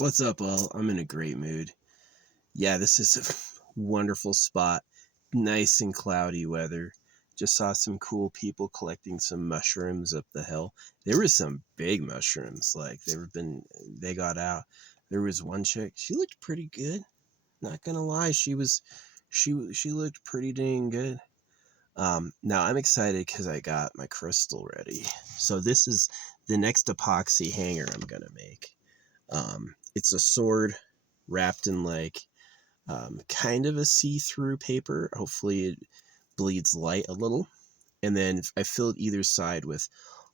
What's up, all? I'm in a great mood. Yeah, this is a wonderful spot. Nice and cloudy weather. Just saw some cool people collecting some mushrooms up the hill. There were some big mushrooms, like they got out. There was one chick. She looked pretty good. Not gonna lie, she looked pretty dang good. Now I'm excited because I got my crystal ready. So this is the next epoxy hanger I'm gonna make. It's a sword wrapped in like kind of a see-through paper. Hopefully it bleeds light a little. And then I filled either side with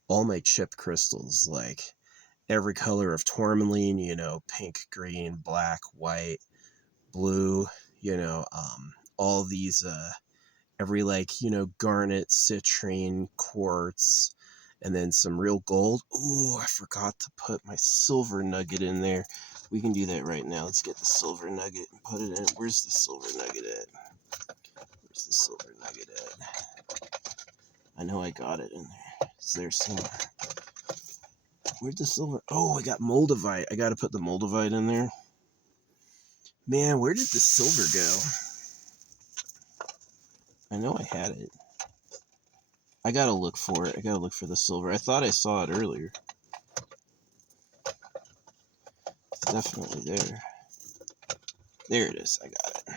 all my chip crystals, like every color of tourmaline, pink, green, black, white, blue, all these, every garnet, citrine, quartz, and then some real gold. Ooh, I forgot to put my silver nugget in there. We can do that right now. Let's get the silver nugget and put it in. Where's the silver nugget at? Where's the silver nugget at? I know I got it in there. It's there somewhere. Where'd the silver? Oh, I got moldavite. I got to put the moldavite in there. Man, where did the silver go? I know I had it. I gotta look for it. I gotta look for the silver. I thought I saw it earlier. It's definitely there. There it is. I got it.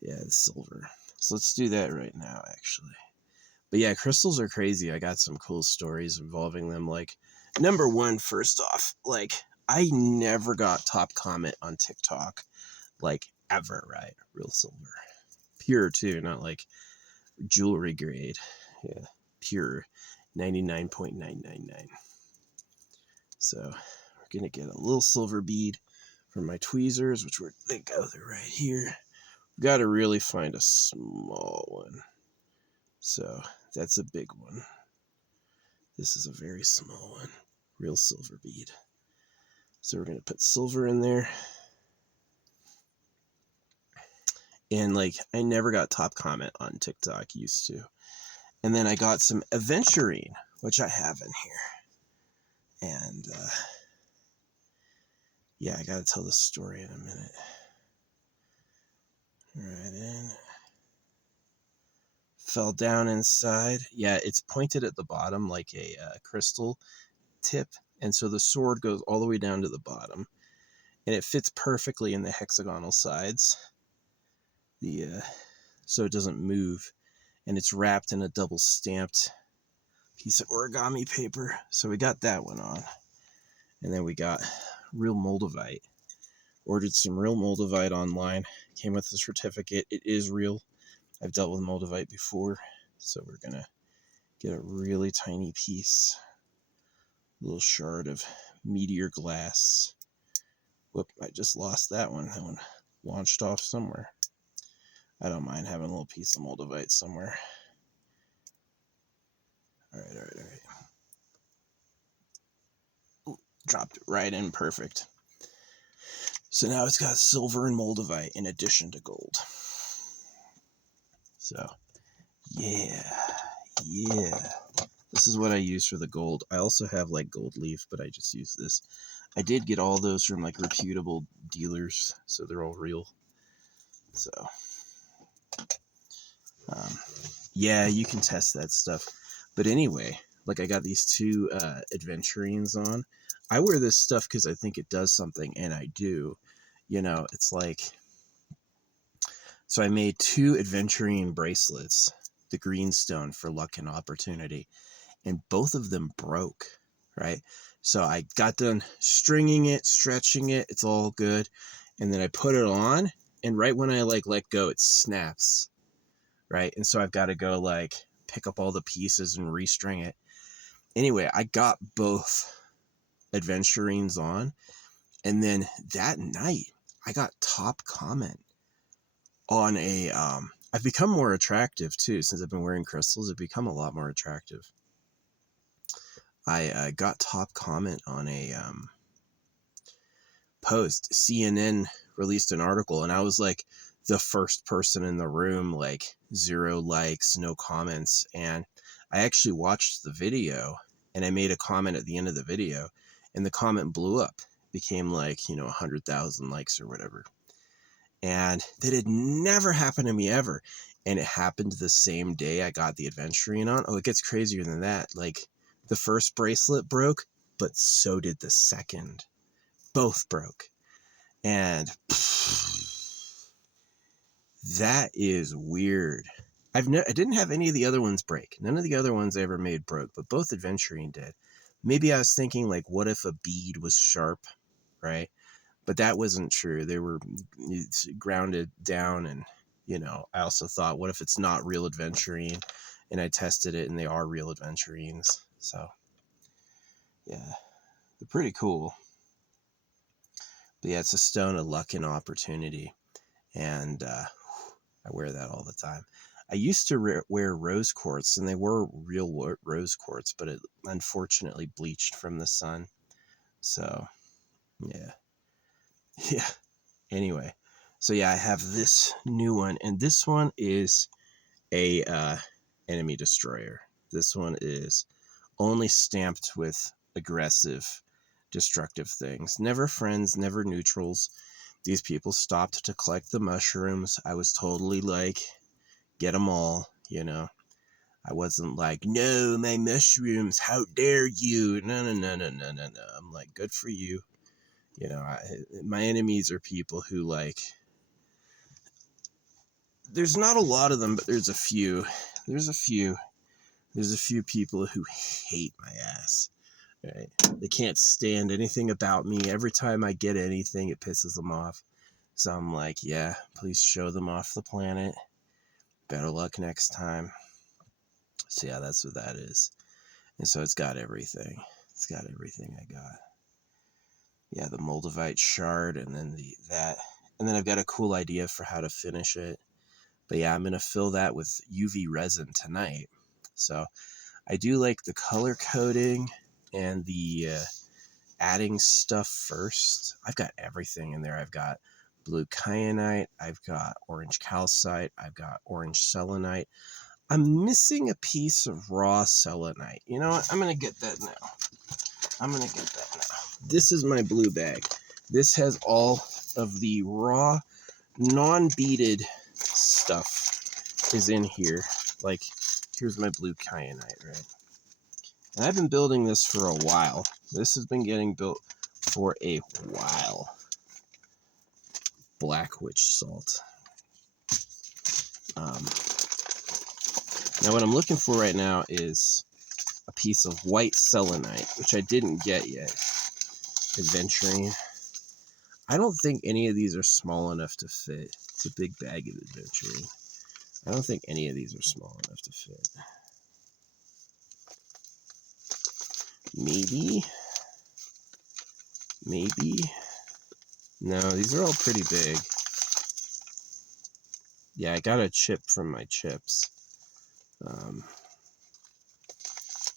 Yeah, the silver. So let's do that right now, actually. But yeah, crystals are crazy. I got some cool stories involving them. Like, number one, first off, like, I never got top comment on TikTok, like, ever, right? Real silver. Pure, too, not like jewelry grade. Yeah, pure 99.999. So we're gonna get a little silver bead from my tweezers, which they go, they're right here. We've got to really find a small one. So that's a big one. This is a very small one. Real silver bead. So we're gonna put silver in there. And like, I never got top comment on TikTok, used to. And then I got some aventurine, which I have in here. And yeah, I gotta tell this story in a minute. Right in. Fell down inside. Yeah, it's pointed at the bottom like a crystal tip. And so the sword goes all the way down to the bottom. And it fits perfectly in the hexagonal sides. So it doesn't move. And it's wrapped in a double stamped piece of origami paper. So we got that one on. And then we got real moldavite. Ordered some real moldavite online. Came with a certificate. It is real. I've dealt with moldavite before. So we're going to get a really tiny piece. A little shard of meteor glass. Whoop, I just lost that one. That one launched off somewhere. I don't mind having a little piece of moldavite somewhere. All right. Ooh, dropped it right in, perfect. So now it's got silver and moldavite in addition to gold. So, yeah. This is what I use for the gold. I also have like gold leaf, but I just use this. I did get all those from like reputable dealers, so they're all real. So, yeah, you can test that stuff. But anyway, like I got these two adventurines on. I wear this stuff because I think it does something, and I do. It's like, so I made 2 adventurine bracelets, the greenstone for luck and opportunity, and both of them broke, right? So I got done stringing it, stretching it, it's all good. And then I put it on, and right when I like let go, it snaps, right? And so I've got to go like pick up all the pieces and restring it. Anyway, I got both adventurines on, and then that night I got top comment on a I've become more attractive too since I've been wearing crystals. I've become a lot more attractive. I got top comment on a post. CNN released an article, and I was like the first person in the room, like 0 likes, no comments. And I actually watched the video, and I made a comment at the end of the video, and the comment blew up. became like, 100,000 likes or whatever. And that had never happened to me ever. And it happened the same day I got the Adventurine on. Oh, it gets crazier than that. Like, the first bracelet broke, but so did the second. Both broke. And that is weird. I didn't have any of the other ones break. None of the other ones I ever made broke, but both Adventurine did. Maybe I was thinking, like, what if a bead was sharp, right? But that wasn't true. They were grounded down, and, I also thought, what if it's not real Adventurine? And I tested it, and they are real Adventurines. So, yeah, they're pretty cool. But yeah, it's a stone of luck and opportunity, and I wear that all the time. I used to wear rose quartz, and they were real rose quartz, but it unfortunately bleached from the sun. So, yeah. Yeah. Anyway, so yeah, I have this new one, and this one is a enemy destroyer. This one is only stamped with aggressive, destructive things. Never friends, never neutrals. These people stopped to collect the mushrooms. I was totally like, get them all, I wasn't like, no, my mushrooms, how dare you? No. I'm like, good for you. My enemies are people who, like, there's not a lot of them, but there's a few. There's a few people who hate my ass, right? They can't stand anything about me. Every time I get anything, it pisses them off. So I'm like, yeah, please show them off the planet. Better luck next time. So yeah, that's what that is. And so it's got everything. It's got everything I got. Yeah, the Moldavite shard, and then that. And then I've got a cool idea for how to finish it. But yeah, I'm going to fill that with UV resin tonight. So I do like the color coding and the adding stuff first. I've got everything in there. I've got blue kyanite. I've got orange calcite. I've got orange selenite. I'm missing a piece of raw selenite. You know what? I'm going to get that now. This is my blue bag. This has all of the raw, non-beaded stuff is in here. Like, here's my blue kyanite, right? And I've been building this for a while. This has been getting built for a while. Black witch salt. Now what I'm looking for right now is a piece of white selenite, which I didn't get yet. Adventurine. I don't think any of these are small enough to fit. It's a big bag of Adventurine. I don't think any of these are small enough to fit. Maybe. No, these are all pretty big. Yeah, I got a chip from my chips.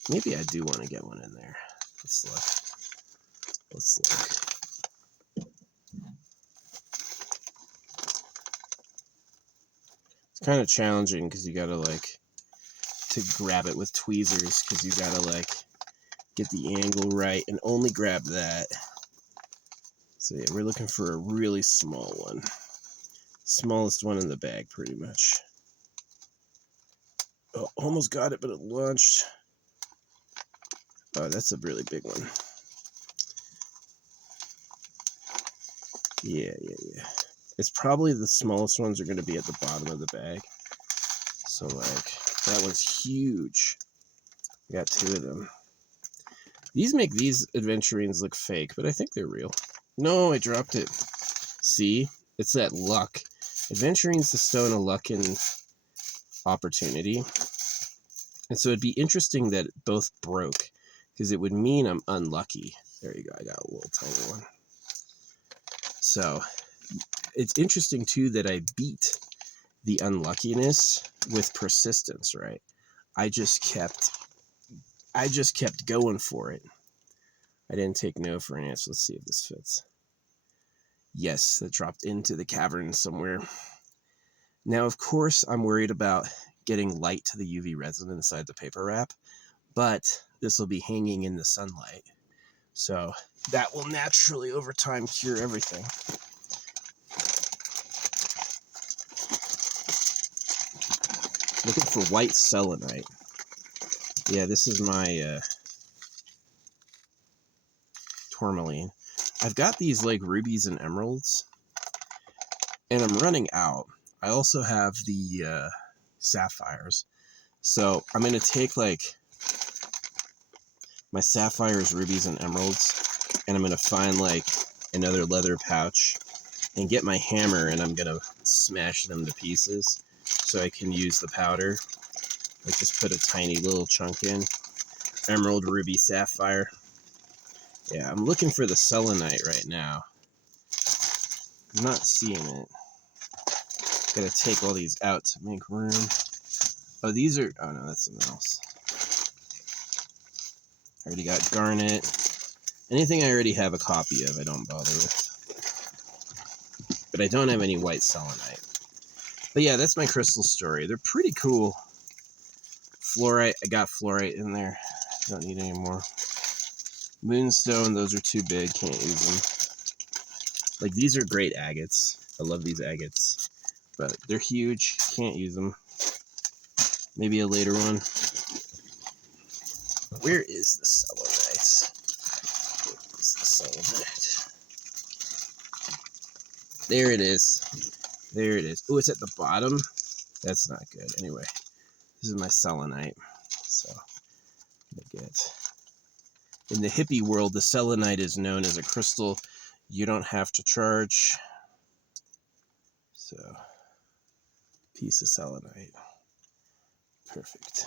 Maybe I do want to get one in there. Let's look. It's kind of challenging because you gotta to grab it with tweezers, because you gotta get the angle right and only grab that. So yeah, we're looking for a really small one. Smallest one in the bag, pretty much. Oh, almost got it, but it launched. Oh, that's a really big one. Yeah. It's probably the smallest ones are going to be at the bottom of the bag. So, that one's huge. We got two of them. These make these Adventurines look fake, but I think they're real. No, I dropped it. See? It's that luck. Adventurine's the stone of luck and opportunity. And so it'd be interesting that it both broke, because it would mean I'm unlucky. There you go. I got a little tiny one. So it's interesting too that I beat the unluckiness with persistence, right? I just kept going for it. I didn't take no for an answer. Let's see if this fits. Yes, that dropped into the cavern somewhere. Now, of course, I'm worried about getting light to the UV resin inside the paper wrap, but this will be hanging in the sunlight. So that will naturally over time cure everything. Looking for white selenite. Yeah, this is my tourmaline. I've got these like rubies and emeralds, and I'm running out. I also have the sapphires. So I'm going to take like my sapphires, rubies, and emeralds, and I'm going to find like another leather pouch and get my hammer, and I'm going to smash them to pieces so I can use the powder. Like just put a tiny little chunk in. Emerald, ruby, sapphire. Yeah, I'm looking for the selenite right now. I'm not seeing it. Gotta take all these out to make room. Oh, these are... Oh, no, that's something else. I already got garnet. Anything I already have a copy of, I don't bother with. But I don't have any white selenite. But yeah, that's my crystal story. They're pretty cool. Fluorite, I got fluorite in there. Don't need any more. Moonstone, those are too big, can't use them. Like, these are great agates. I love these agates. But they're huge, can't use them. Maybe a later one. Where is the selenite? Where is the selenite? There it is. There it is. Oh, it's at the bottom? That's not good. Anyway, this is my selenite. So, I get... In the hippie world, the selenite is known as a crystal you don't have to charge. So, piece of selenite. Perfect.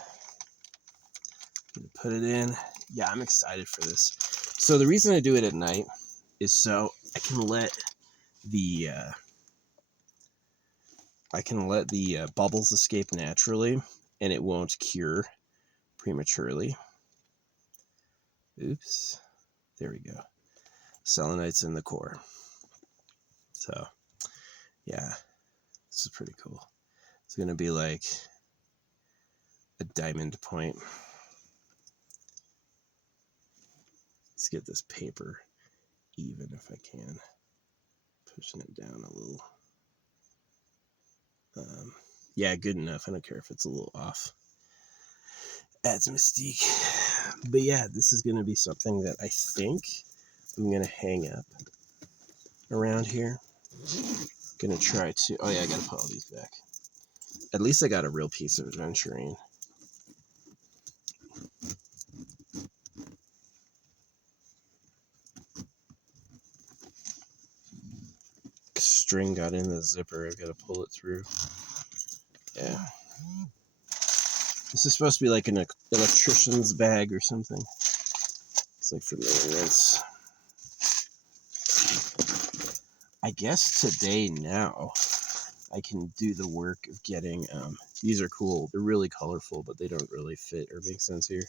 Gonna put it in. Yeah, I'm excited for this. So the reason I do it at night is so I can let the bubbles escape naturally, and it won't cure prematurely. Oops. There we go. Selenite's in the core. So, yeah, this is pretty cool. It's gonna be like a diamond point. Let's get this paper even if I can. Pushing it down a little. Yeah, good enough. I don't care if it's a little off. Adds mystique. But yeah, this is going to be something that I think I'm going to hang up around here. Going to try to... Oh yeah, I got to put all these back. At least I got a real piece of aventurine. String got in the zipper. I've got to pull it through. Yeah. This is supposed to be like an electrician's bag or something. It's like for maintenance. I guess today now I can do the work of getting, these are cool. They're really colorful, but they don't really fit or make sense here.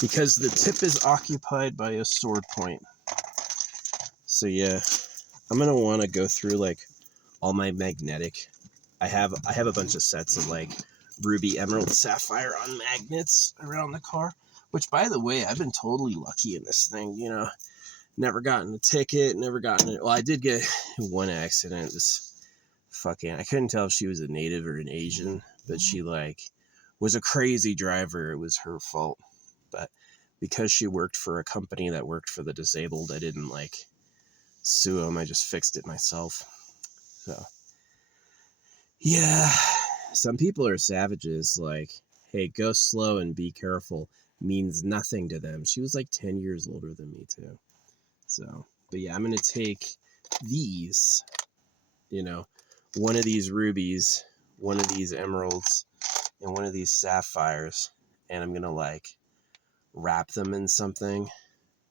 Because the tip is occupied by a sword point. So yeah, I'm going to want to go through like all my magnetic. I have a bunch of sets of like ruby, emerald, sapphire on magnets around the car. Which, by the way, I've been totally lucky in this thing, you know. Never gotten a ticket, never gotten it. Well, I did get one accident. I couldn't tell if she was a native or an Asian, but she like was a crazy driver. It was her fault. But because she worked for a company that worked for the disabled, I didn't like sue them. I just fixed it myself. So yeah, some people are savages. Like, hey, go slow and be careful means nothing to them. She was like 10 years older than me too. So, but yeah, I'm going to take these, you know, one of these rubies, one of these emeralds, and one of these sapphires, and I'm going to like wrap them in something,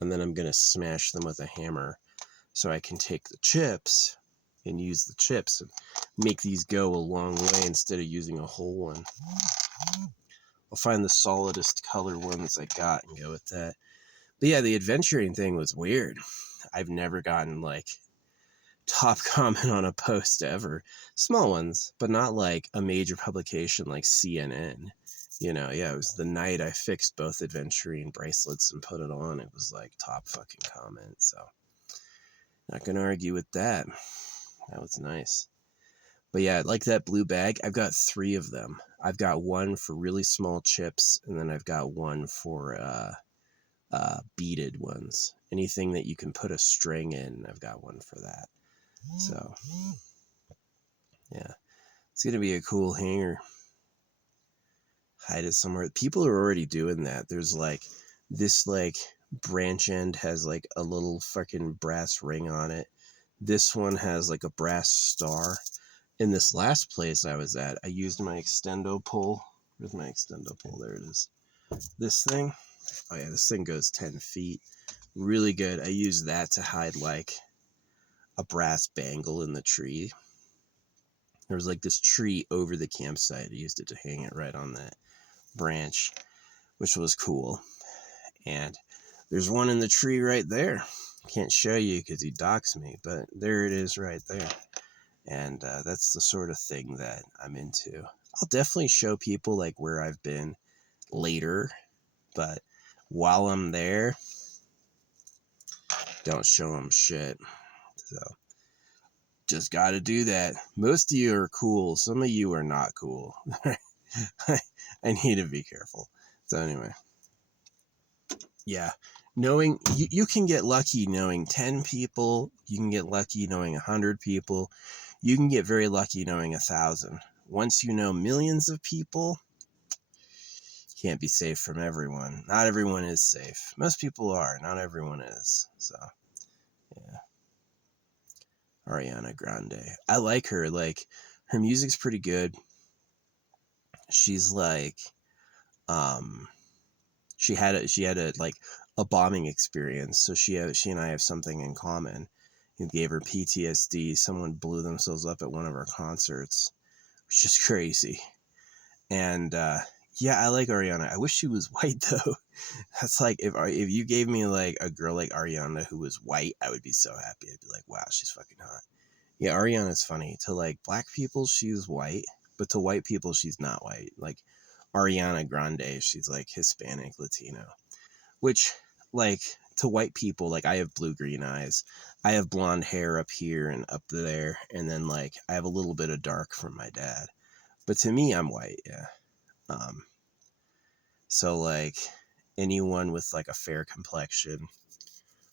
and then I'm going to smash them with a hammer so I can take the chips and use the chips and make these go a long way instead of using a whole one. I'll find the solidest color ones I got and go with that. But yeah, the adventuring thing was weird. I've never gotten like top comment on a post ever. Small ones, but not like a major publication like CNN. Yeah, it was the night I fixed both aventurine bracelets and put it on. It was like top fucking comment. So not gonna argue with that. That was nice. But yeah, like that blue bag, I've got 3 of them. I've got one for really small chips, and then I've got one for beaded ones. Anything that you can put a string in, I've got one for that. So yeah, it's gonna be a cool hanger. Hide it somewhere. People are already doing that. There's like this like branch end has like a little fucking brass ring on it. This one has like a brass star. In this last place I was at, I used my extendo pole. Where's my extendo pole? There it is. This thing. Oh yeah, this thing goes 10 feet. Really good. I used that to hide like a brass bangle in the tree. There was like this tree over the campsite. I used it to hang it right on that branch, which was cool. And there's one in the tree right there. Can't show you because he docks me, but there it is right there. And that's the sort of thing that I'm into. I'll definitely show people like where I've been later, but while I'm there, don't show them shit. So just got to do that. Most of you are cool. Some of you are not cool. I need to be careful. So anyway, yeah, knowing you can get lucky knowing 10 people. You can get lucky knowing 100 people. You can get very lucky knowing 1,000. Once you know millions of people, can't be safe from everyone. Not everyone is safe. Most people are. Not everyone is. So, yeah. Ariana Grande. I like her. Like, her music's pretty good. She's like, she had a like a bombing experience. So she and I have something in common. It gave her PTSD. Someone blew themselves up at one of her concerts, which is crazy. And yeah, I like Ariana. I wish she was white though. That's like if you gave me like a girl like Ariana who was white, I would be so happy. I'd be like, wow, she's fucking hot. Yeah, Ariana's funny. To like black people, she's white, but to white people, she's not white. Like Ariana Grande, she's like Hispanic, Latino, which like to white people, like I have blue-green eyes. I have blonde hair up here and up there, and then like I have a little bit of dark from my dad. But to me, I'm white, yeah. So like anyone with like a fair complexion.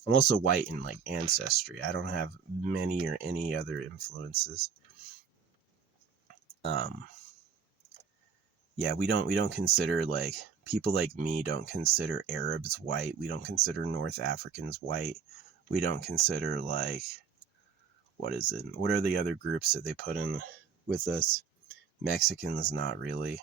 I'm also white in like ancestry. I don't have many or any other influences. Um, yeah, we don't consider like people like me don't consider Arabs white. We don't consider North Africans white. We don't consider like what are the other groups that they put in with us? Mexicans, not really.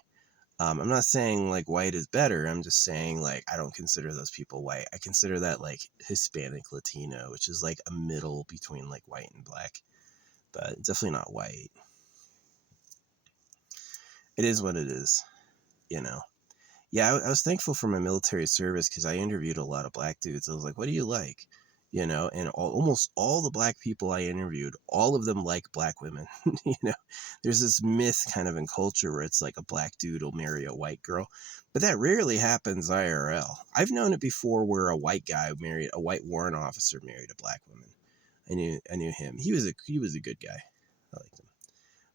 I'm not saying like white is better. I'm just saying like I don't consider those people white. I consider that like Hispanic Latino, which is like a middle between like white and black, but definitely not white. It is what it is, you know. Yeah, I was thankful for my military service because I interviewed a lot of black dudes. I was like, what do you like? And almost all the black people I interviewed, all of them like black women. There's this myth kind of in culture where it's like a black dude will marry a white girl, but that rarely happens IRL. I've known it before where a white warrant officer married a black woman. I knew him. He was a good guy. I liked him.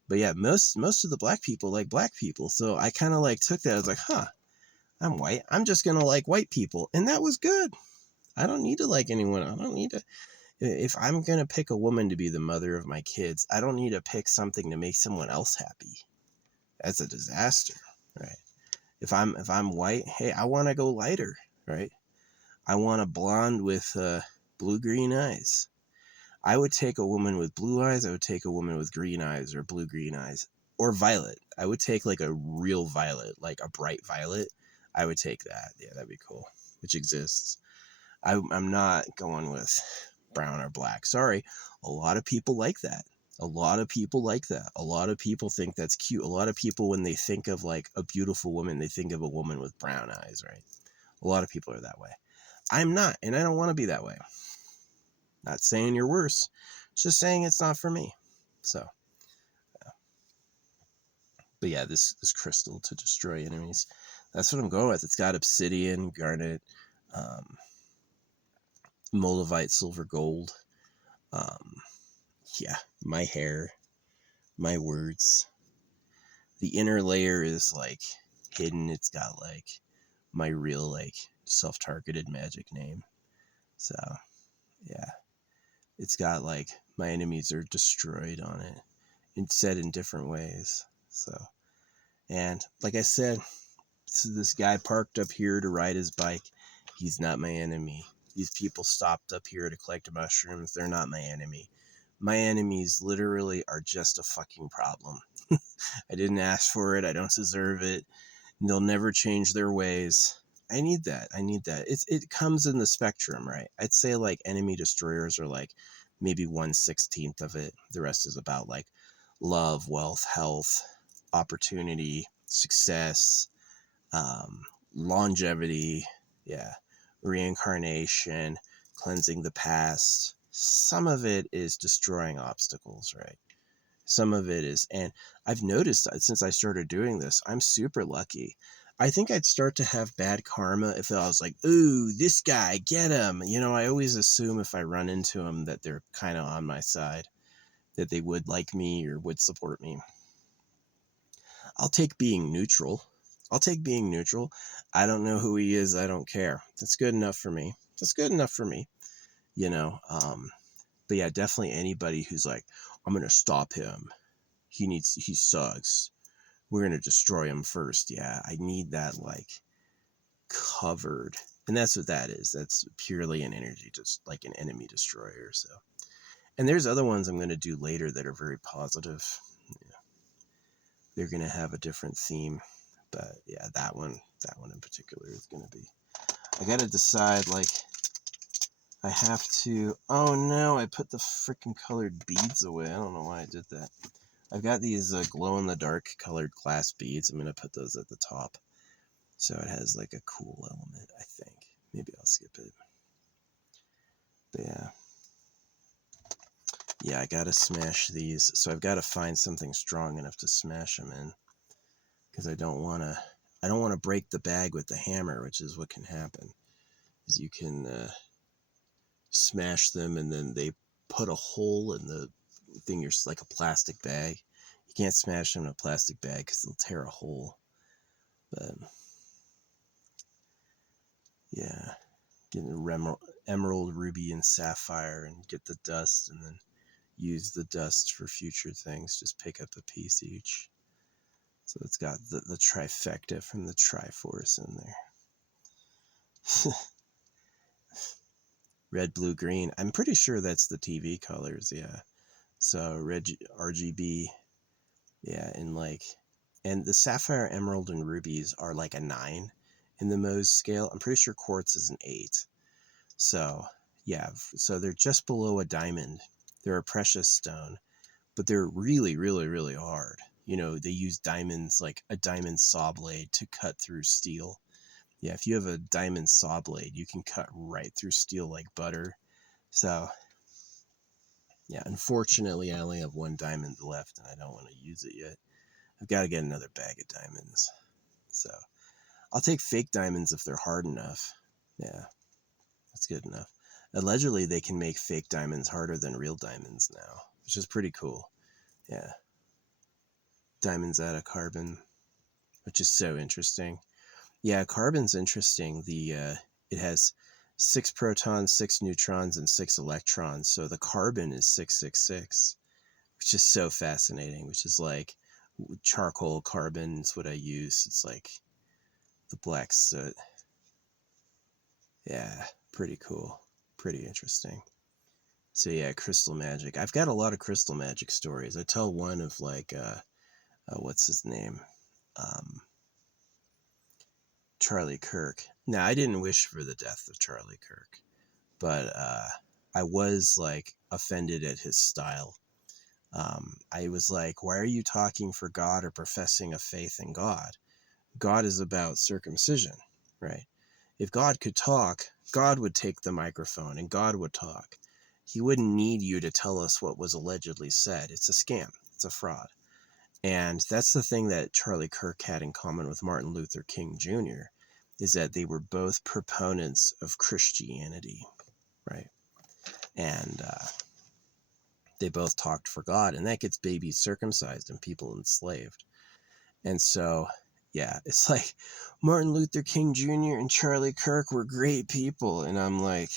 But yeah, most of the black people like black people. So I kind of like took that. I was like, huh, I'm white. I'm just going to like white people. And that was good. I don't need to like anyone. I don't need to. If I'm going to pick a woman to be the mother of my kids, I don't need to pick something to make someone else happy. That's a disaster, right? If I'm white, hey, I want to go lighter, right? I want a blonde with blue-green eyes. I would take a woman with blue eyes. I would take a woman with green eyes or blue-green eyes or violet. I would take like a real violet, like a bright violet. I would take that. Yeah, that'd be cool, which exists. I'm not going with brown or black. Sorry. A lot of people like that. A lot of people like that. A lot of people think that's cute. A lot of people, when they think of like a beautiful woman, they think of a woman with brown eyes, right? A lot of people are that way. I'm not, and I don't want to be that way. Not saying you're worse. Just saying it's not for me. So, but yeah, this crystal to destroy enemies. That's what I'm going with. It's got obsidian, garnet, um, moldavite, silver, gold. Um, yeah, my hair, my words. The inner layer is like hidden. It's got like my real like self-targeted magic name. So yeah, it's got like my enemies are destroyed on it. It's said in different ways. So, and like I said, so this guy parked up here to ride his bike. He's not my enemy. These people stopped up here to collect mushrooms. They're not my enemy. My enemies literally are just a fucking problem. I didn't ask for it. I don't deserve it. They'll never change their ways. I need that. I need that. It comes in the spectrum, right? I'd say like enemy destroyers are like maybe 1/16 of it. The rest is about like love, wealth, health, opportunity, success, um, longevity, yeah, reincarnation, cleansing the past. Some of it is destroying obstacles, right? Some of it is, and I've noticed that since I started doing this, I'm super lucky. I think I'd start to have bad karma if I was like, ooh, this guy, get him. You know, I always assume if I run into them that they're kind of on my side, that they would like me or would support me. I'll take being neutral. I'll take being neutral. I don't know who he is. I don't care. That's good enough for me. That's good enough for me. You know, but yeah, definitely anybody who's like, I'm going to stop him. He sucks. We're going to destroy him first. Yeah, I need that like covered. And that's what that is. That's purely an energy, just like an enemy destroyer. So, and there's other ones I'm going to do later that are very positive. Yeah, they're going to have a different theme. But yeah, that one in particular is going to be, I got to decide, like, I have to, oh no, I put the freaking colored beads away. I don't know why I did that. I've got these glow-in-the-dark colored glass beads. I'm going to put those at the top. So it has like a cool element, I think. Maybe I'll skip it. But yeah. Yeah, I got to smash these. So I've got to find something strong enough to smash them in. Because I don't want to break the bag with the hammer, which is what can happen. Is you can smash them and then they put a hole in the thing. You're like a plastic bag. You can't smash them in a plastic bag because they'll tear a hole. But yeah, get an emerald, ruby, and sapphire, and get the dust, and then use the dust for future things. Just pick up a piece each. So it's got the trifecta from the Triforce in there. Red, blue, green. I'm pretty sure that's the TV colors, yeah. So red, RGB, yeah, and the sapphire, emerald, and rubies are like a 9 in the Mohs scale. I'm pretty sure quartz is an 8. So yeah, so they're just below a diamond. They're a precious stone, but they're really, really, really hard. You know, they use diamonds, like a diamond saw blade, to cut through steel. Yeah, if you have a diamond saw blade, you can cut right through steel like butter. So yeah, unfortunately, I only have one diamond left, and I don't want to use it yet. I've got to get another bag of diamonds. So I'll take fake diamonds if they're hard enough. Yeah, that's good enough. Allegedly, they can make fake diamonds harder than real diamonds now, which is pretty cool. Yeah. Diamonds out of carbon, which is so interesting. Yeah, carbon's interesting. It has 6 protons, 6 neutrons, and 6 electrons. So the carbon is 666, which is so fascinating, which is like charcoal carbon is what I use. It's like the black soot. Yeah, pretty cool. Pretty interesting. So yeah, crystal magic. I've got a lot of crystal magic stories. I tell one of like, what's his name? Charlie Kirk. Now, I didn't wish for the death of Charlie Kirk, but I was like offended at his style. I was like, why are you talking for God or professing a faith in God? God is about circumcision, right? If God could talk, God would take the microphone and God would talk. He wouldn't need you to tell us what was allegedly said. It's a scam. It's a fraud. And that's the thing that Charlie Kirk had in common with Martin Luther King Jr., is that they were both proponents of Christianity, right? And they both talked for God, and that gets babies circumcised and people enslaved. And so, yeah, it's like Martin Luther King Jr. and Charlie Kirk were great people. And I'm like,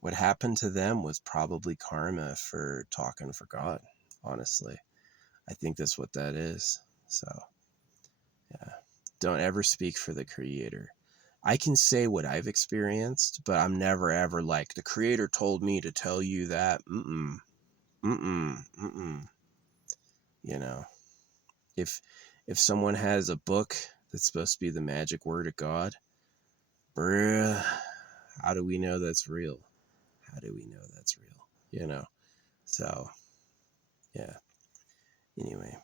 what happened to them was probably karma for talking for God, honestly. I think that's what that is. So, yeah, don't ever speak for the Creator. I can say what I've experienced, but I'm never ever like, the Creator told me to tell you that. You know, if someone has a book that's supposed to be the magic word of God, bruh, how do we know that's real? How do we know that's real? You know? So, yeah. Anyway,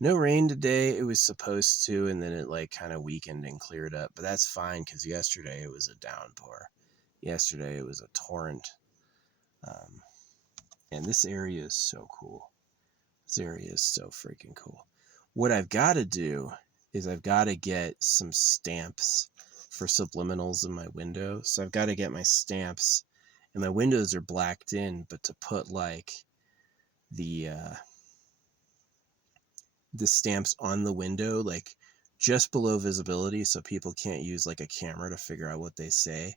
no rain today. It was supposed to, and then it like kind of weakened and cleared up. But that's fine, because yesterday it was a downpour. Yesterday it was a torrent. And this area is so cool. This area is so freaking cool. What I've got to do is I've got to get some stamps for subliminals in my window. So I've got to get my stamps, and my windows are blacked in, but to put like the stamps on the window, like just below visibility, so people can't use like a camera to figure out what they say,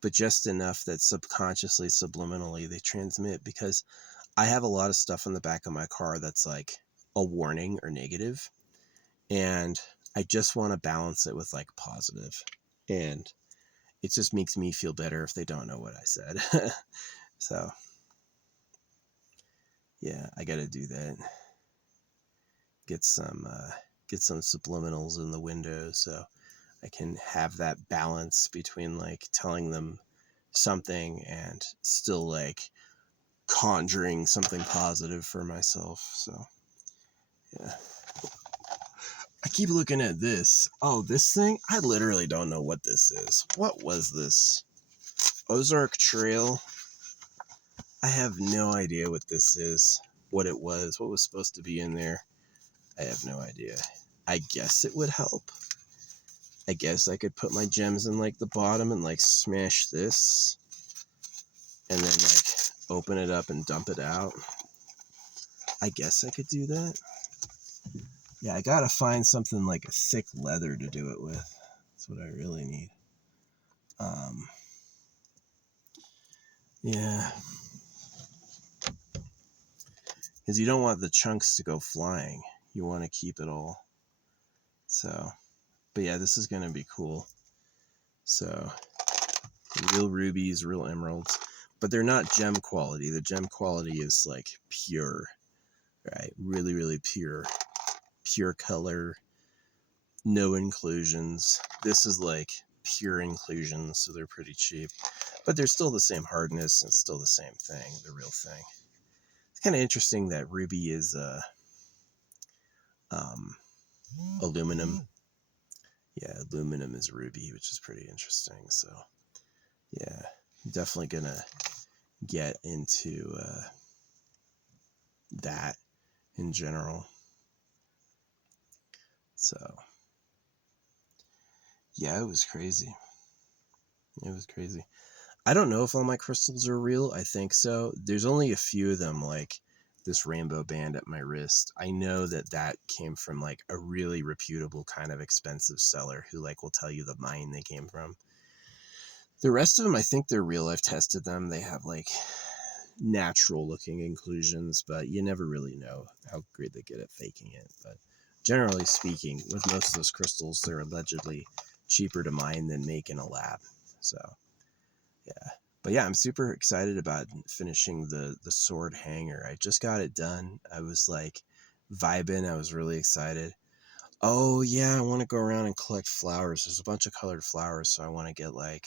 but just enough that subconsciously, subliminally, they transmit. Because I have a lot of stuff on the back of my car that's like a warning or negative, and I just want to balance it with like positive, and it just makes me feel better if they don't know what I said. So yeah, I got to do that. Get some subliminals in the window, so I can have that balance between like telling them something and still like conjuring something positive for myself. So yeah, I keep looking at this. Oh, this thing? I literally don't know what this is. What was this? Ozark Trail? I have no idea what this is. What it was. What was supposed to be in there. I have no idea. I guess it would help. I guess I could put my gems in like the bottom and like smash this. And then like open it up and dump it out. I guess I could do that. Yeah, I gotta find something like a thick leather to do it with. That's what I really need. Yeah. Because you don't want the chunks to go flying. You want to keep it all. So, but yeah, this is going to be cool. So, real rubies, real emeralds. But they're not gem quality. The gem quality is like pure, right? Really, really pure. Pure color. No inclusions. This is like pure inclusions, so they're pretty cheap. But they're still the same hardness and still the same thing, the real thing. It's kind of interesting that ruby is aluminum. Yeah, aluminum is ruby, which is pretty interesting. So yeah, definitely gonna get into that in general. So yeah, it was crazy. It was crazy. I don't know if all my crystals are real. I think so. There's only a few of them, like this rainbow band at my wrist. I know that that came from like a really reputable kind of expensive seller who like will tell you the mine they came from. The rest of them, I think they're real. I've tested them. They have like natural looking inclusions, but you never really know how great they get at faking it. But generally speaking, with most of those crystals, they're allegedly cheaper to mine than make in a lab. So yeah. But yeah, I'm super excited about finishing the sword hanger. I just got it done. I was like vibing. I was really excited. Oh yeah, I want to go around and collect flowers. There's a bunch of colored flowers, so I want to get like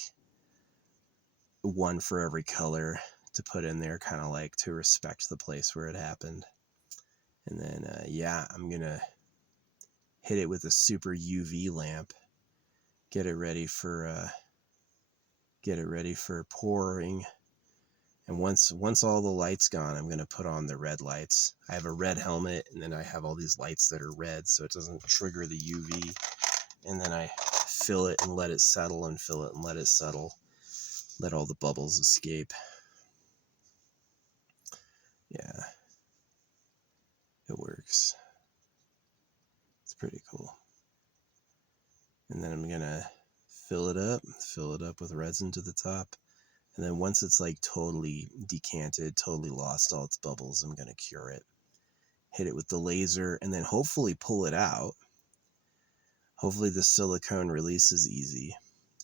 one for every color to put in there, kind of like to respect the place where it happened. And then yeah, I'm gonna hit it with a super UV lamp. Get it ready for pouring, And once all the lights gone, I'm going to put on the red lights. I have a red helmet, and then I have all these lights that are red so it doesn't trigger the UV. And then I fill it and let it settle, and fill it and let it settle. Let all the bubbles escape. Yeah, it works. It's pretty cool. And then I'm going to fill it up with resin to the top. And then once it's like totally decanted, totally lost all its bubbles, I'm going to cure it. Hit it with the laser, and then hopefully pull it out. Hopefully the silicone releases easy.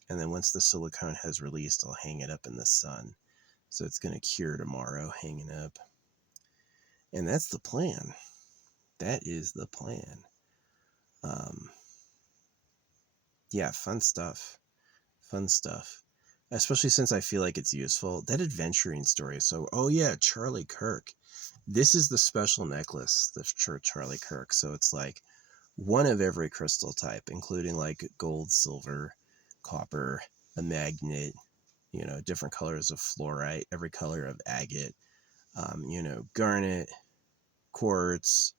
And then once the silicone has released, I'll hang it up in the sun. So it's going to cure tomorrow, hanging up. And that's the plan. That is the plan. Yeah, fun stuff. Fun stuff. Especially since I feel like it's useful. That adventuring story. So, oh yeah, Charlie Kirk. This is the special necklace, the Charlie Kirk. So it's like one of every crystal type, including like gold, silver, copper, a magnet, you know, different colors of fluorite, every color of agate, you know, garnet, quartz,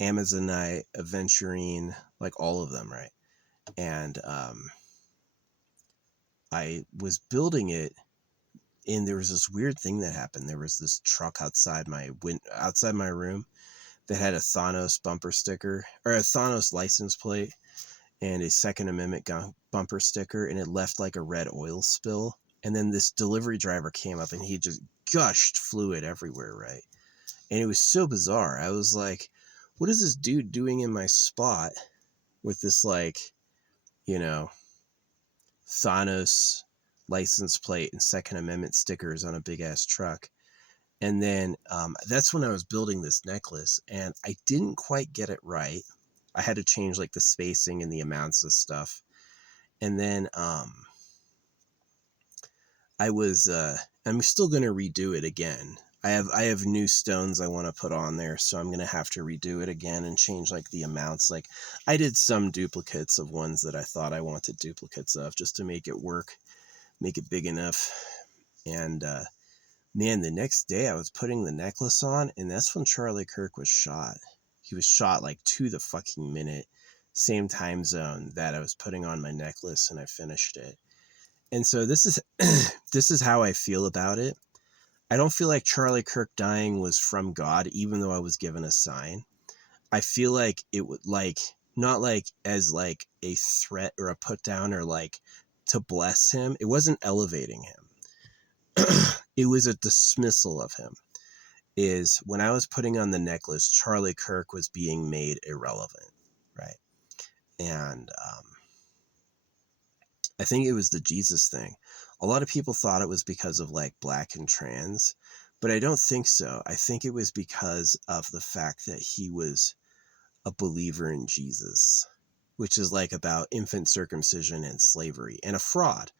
amazonite, aventurine, like all of them, right? And I was building it, and there was this weird thing that happened. There was this truck outside my room that had a Thanos bumper sticker, or a Thanos license plate, and a Second Amendment bumper sticker, and it left like a red oil spill. And then this delivery driver came up, and he just gushed fluid everywhere, right? And it was so bizarre. I was like, what is this dude doing in my spot with this, like, you know, Thanos license plate and Second Amendment stickers on a big ass truck? And then that's when I was building this necklace, and I didn't quite get it right. I had to change like the spacing and the amounts of stuff. And then I'm still going to redo it again. I have new stones I want to put on there, so I'm going to have to redo it again and change like the amounts. Like I did some duplicates of ones that I thought I wanted duplicates of, just to make it work, make it big enough. And man, the next day I was putting the necklace on, and that's when Charlie Kirk was shot. He was shot like to the fucking minute, same time zone that I was putting on my necklace, and I finished it. And so this is this is how I feel about it. I don't feel like Charlie Kirk dying was from God, even though I was given a sign. I feel like it would, like, not like as like a threat or a put down or like to bless him. It wasn't elevating him. It was a dismissal of him. Is when I was putting on the necklace, Charlie Kirk was being made irrelevant, right? And I think it was the Jesus thing. A lot of people thought it was because of like black and trans, but I don't think so. I think it was because of the fact that he was a believer in Jesus, which is like about infant circumcision and slavery and a fraud.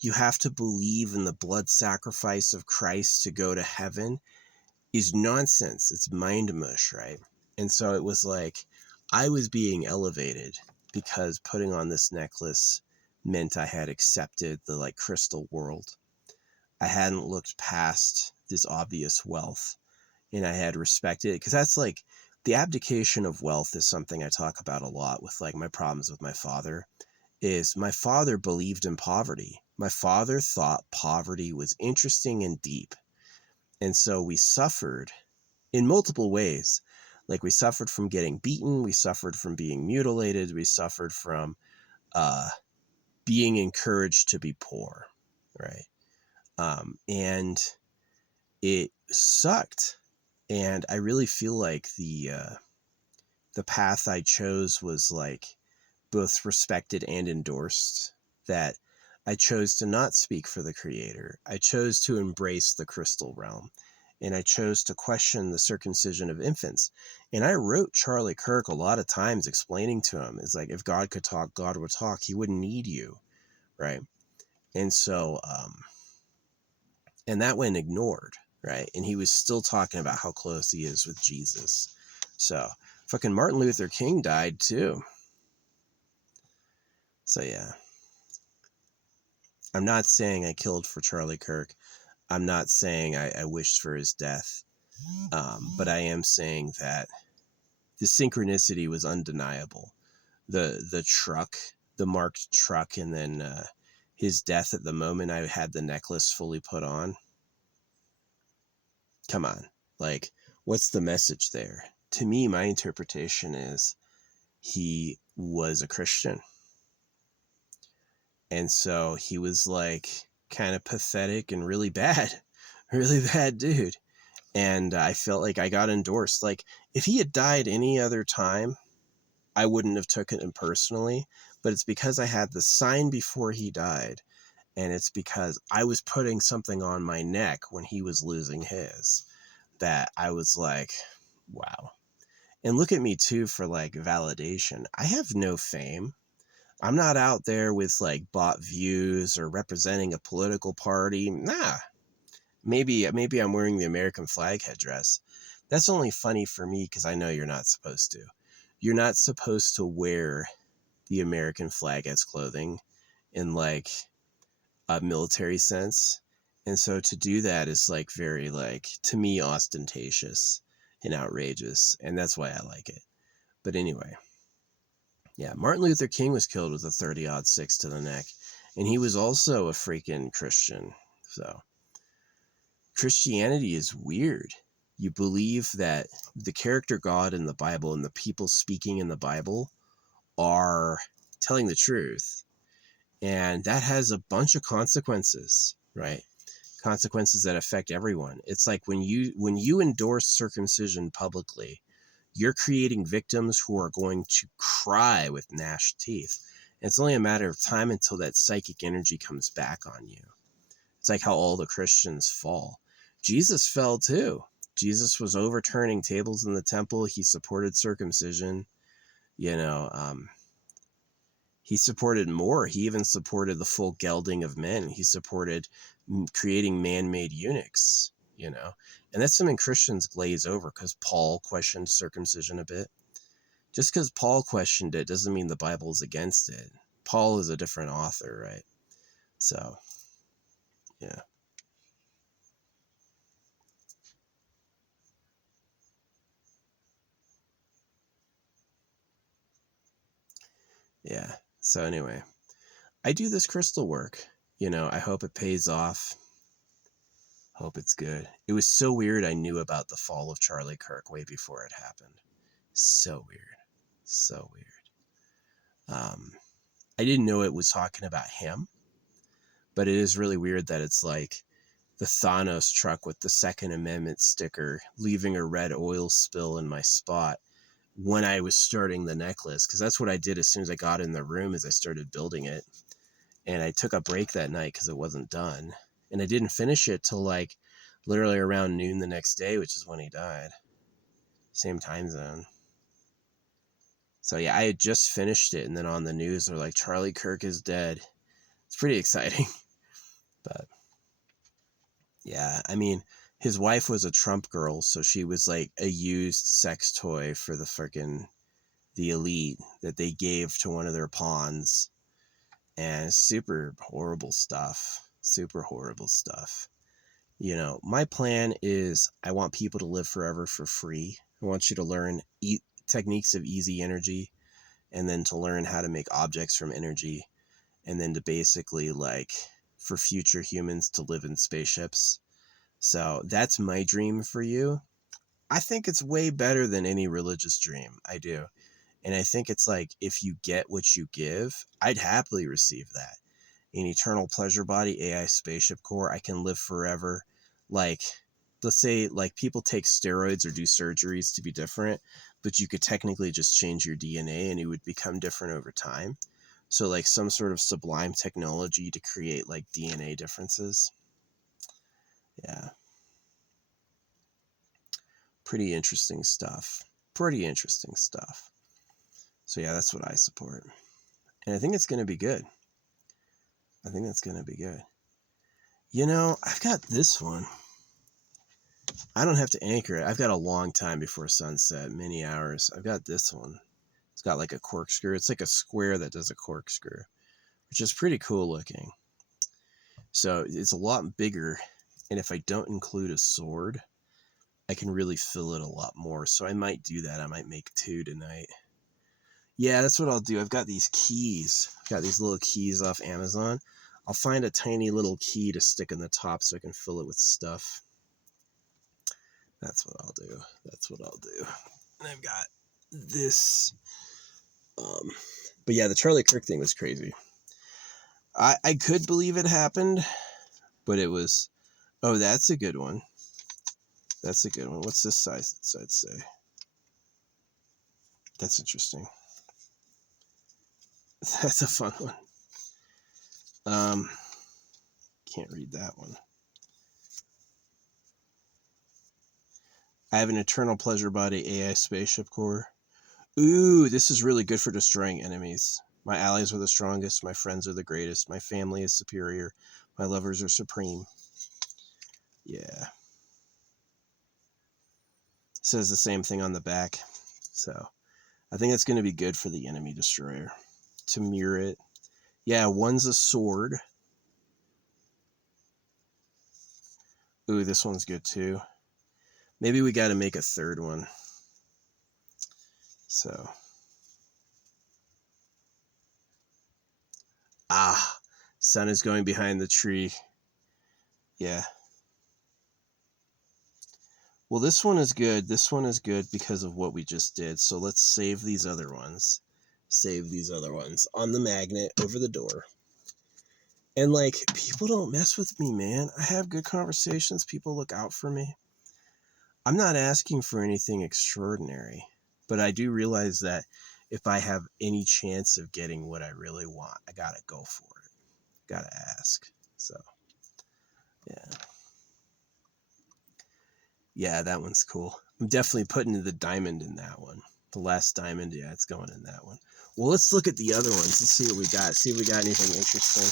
You have to believe in the blood sacrifice of Christ to go to heaven is nonsense. It's mind mush, right? And so it was like I was being elevated because putting on this necklace meant I had accepted the like crystal world. I hadn't looked past this obvious wealth, and I had respected it, because that's like the abdication of wealth is something I talk about a lot with like my problems with my father. Is my father believed in poverty. My father thought poverty was interesting and deep. And so we suffered in multiple ways. Like we suffered from getting beaten, we suffered from being mutilated, we suffered from being encouraged to be poor, right? And it sucked. And I really feel like the path I chose was like both respected and endorsed. That I chose to not speak for the creator. I chose to embrace the crystal realm. And I chose to question the circumcision of infants. And I wrote Charlie Kirk a lot of times explaining to him, it's like, if God could talk, God would talk. He wouldn't need you, right? And so, and that went ignored, right? And he was still talking about how close he is with Jesus. So, fucking Martin Luther King died too. So yeah. I'm not saying I killed for Charlie Kirk. I'm not saying I wished for his death, but I am saying that the synchronicity was undeniable. The truck, the marked truck, and then his death at the moment I had the necklace fully put on. Come on, like, what's the message there? To me, my interpretation is he was a Christian. And so he was like kind of pathetic and really bad, really bad dude. And I felt like I got endorsed. Like, if he had died any other time, I wouldn't have taken it personally. But it's because I had the sign before he died. And it's because I was putting something on my neck when he was losing his, that I was like, wow. And look at me too for like validation. I have no fame. I'm not out there with like bought views or representing a political party. Nah. Maybe I'm wearing the American flag headdress. That's only funny for me because I know you're not supposed to. You're not supposed to wear the American flag as clothing in like a military sense. And so to do that is like very, like, to me, ostentatious and outrageous. And that's why I like it. But anyway, yeah, Martin Luther King was killed with a 30-06 to the neck. And he was also a freaking Christian. So Christianity is weird. You believe that the character God in the Bible and the people speaking in the Bible are telling the truth. And that has a bunch of consequences, right? Consequences that affect everyone. It's like when you endorse circumcision publicly, you're creating victims who are going to cry with gnashed teeth. And it's only a matter of time until that psychic energy comes back on you. It's like how all the Christians fall. Jesus fell too. Jesus was overturning tables in the temple. He supported circumcision. You know, he supported more. He even supported the full gelding of men. He supported creating man-made eunuchs, you know. And that's something Christians glaze over because Paul questioned circumcision a bit. Just because Paul questioned it doesn't mean the Bible is against it. Paul is a different author, right? So, yeah. Yeah. So anyway, I do this crystal work. You know, I hope it pays off. Hope it's good. It was so weird. I knew about the fall of Charlie Kirk way before it happened. So weird. So weird. I didn't know it was talking about him, but it is really weird that it's like the Thanos truck with the Second Amendment sticker leaving a red oil spill in my spot when I was starting the necklace, because that's what I did as soon as I got in the room, as I started building it. And I took a break that night because it wasn't done, and I didn't finish it till like literally around noon the next day, which is when he died. Same time zone. So yeah, I had just finished it, and then on the news they're like, Charlie Kirk is dead. It's pretty exciting. But yeah, I mean, his wife was a Trump girl, so she was like a used sex toy for the elite that they gave to one of their pawns. And super horrible stuff. Super horrible stuff. You know, my plan is I want people to live forever for free. I want you to learn techniques of easy energy, and then to learn how to make objects from energy, and then to basically, like, for future humans to live in spaceships. So that's my dream for you. I think it's way better than any religious dream. I do. And I think it's like, if you get what you give, I'd happily receive that. An eternal pleasure body, AI spaceship core, I can live forever. Like, let's say, like, people take steroids or do surgeries to be different, but you could technically just change your DNA and it would become different over time. So, like, some sort of sublime technology to create, like, DNA differences. Yeah. Pretty interesting stuff. Pretty interesting stuff. So, yeah, that's what I support. And I think it's going to be good. I think that's going to be good. You know, I've got this one. I don't have to anchor it. I've got a long time before sunset, many hours. I've got this one. It's got like a corkscrew. It's like a square that does a corkscrew, which is pretty cool looking. So it's a lot bigger And if I don't include a sword, I can really fill it a lot more. So I might do that. I might make 2 tonight. Yeah, that's what I'll do. I've got these keys. I've got these little keys off Amazon. I'll find a tiny little key to stick in the top so I can fill it with stuff. That's what I'll do. That's what I'll do. And I've got this. But yeah, the Charlie Kirk thing was crazy. I could believe it happened, but it was... Oh, that's a good one. That's a good one. What's this side say? That's interesting. That's a fun one. Can't read that one. I have an eternal pleasure body AI spaceship core. Ooh, this is really good for destroying enemies. My allies are the strongest. My friends are the greatest. My family is superior. My lovers are supreme. Yeah. It says the same thing on the back. So I think that's going to be good for the enemy destroyer. To mirror it. Yeah, one's a sword. Ooh, this one's good too. Maybe we got to make a third one. So. Ah, sun is going behind the tree. Yeah. Well, this one is good. This one is good because of what we just did. So let's save these other ones. Save these other ones on the magnet over the door. And like, people don't mess with me, man. I have good conversations. People look out for me. I'm not asking for anything extraordinary, but I do realize that if I have any chance of getting what I really want, I gotta go for it. Gotta ask. So, yeah. Yeah, that one's cool. I'm definitely putting the diamond in that one. The last diamond, yeah, it's going in that one. Well, let's look at the other ones. Let's see what we got. See if we got anything interesting.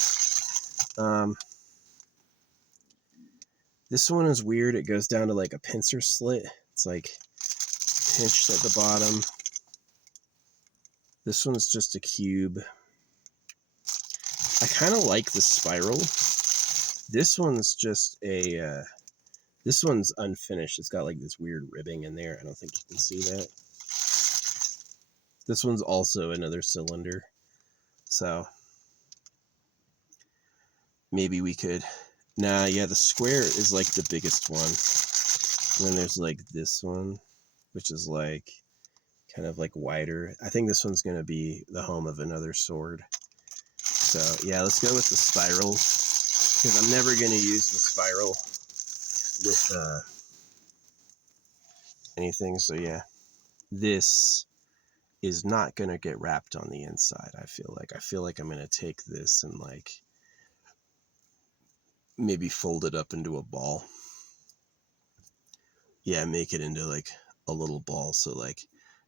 This one is weird. It goes down to like a pincer slit. It's like pinched at the bottom. This one's just a cube. I kind of like the spiral. This one's just a... this one's unfinished. It's got like this weird ribbing in there. I don't think you can see that. This one's also another cylinder. So maybe we could... Nah, yeah, the square is like the biggest one. And then there's like this one, which is like kind of like wider. I think this one's going to be the home of another sword. So yeah, let's go with the spiral, because I'm never going to use the spiral with anything. So yeah, this is not going to get wrapped on the inside. I feel like I'm going to take this and like maybe fold it up into a ball. Yeah, make it into like a little ball. So like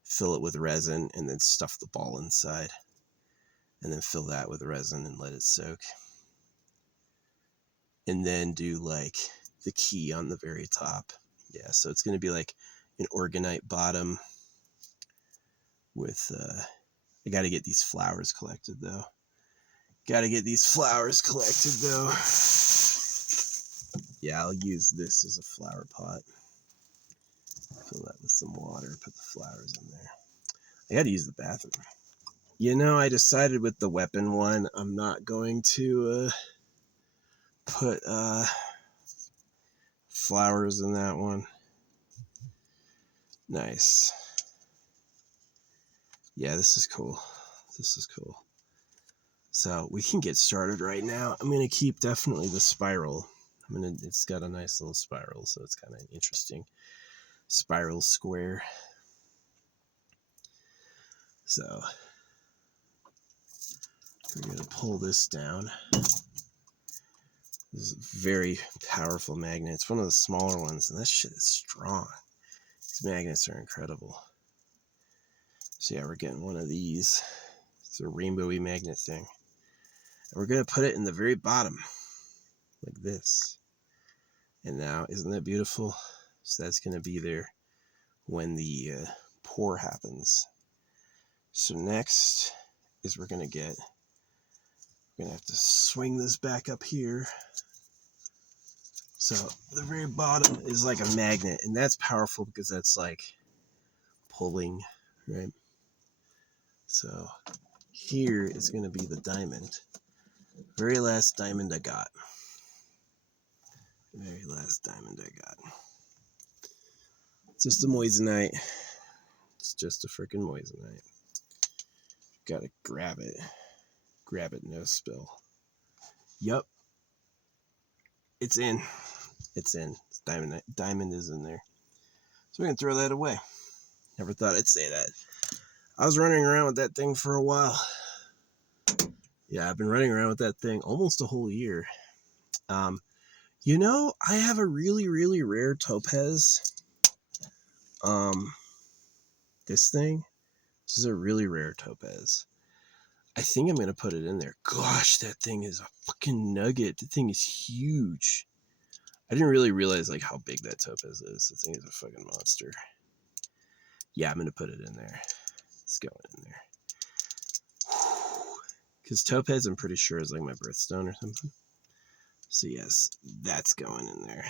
fill it with resin and then stuff the ball inside, and then fill that with resin and let it soak. And then do like the key on the very top. Yeah, so it's going to be like an orgonite bottom with, I got to get these flowers collected though. Yeah, I'll use this as a flower pot. Fill that with some water, put the flowers in there. I got to use the bathroom. You know, I decided with the weapon one, I'm not going to put flowers in that one. Nice. Yeah, this is cool. So we can get started right now. I'm going to keep definitely the spiral. It's got a nice little spiral, so it's kind of an interesting spiral square. So we're going to pull this down. This is a very powerful magnet. It's one of the smaller ones, and this shit is strong. These magnets are incredible. So yeah, we're getting one of these. It's a rainbowy magnet thing. And we're going to put it in the very bottom, like this. And now, isn't that beautiful? So that's going to be there when the pour happens. So next is we're going to have to swing this back up here. So the very bottom is like a magnet, and that's powerful because that's like pulling, right? So here is going to be the diamond. Very last diamond I got. Very last diamond I got. It's just a moissanite. It's just a freaking moissanite. Gotta grab it. Grab it, no spill. Yup. It's in. It's in. It's diamond. Diamond is in there. So we're gonna throw that away. Never thought I'd say that. I was running around with that thing for a while. Yeah, I've been running around with that thing almost a whole year. You know, I have a really, really rare topaz. This thing. This is a really rare topaz. I think I'm going to put it in there. Gosh, that thing is a fucking nugget. The thing is huge. I didn't really realize like how big that topaz is. The thing is a fucking monster. Yeah, I'm going to put it in there. It's going in there. Because topaz, I'm pretty sure, is like my birthstone or something. So yes, that's going in there.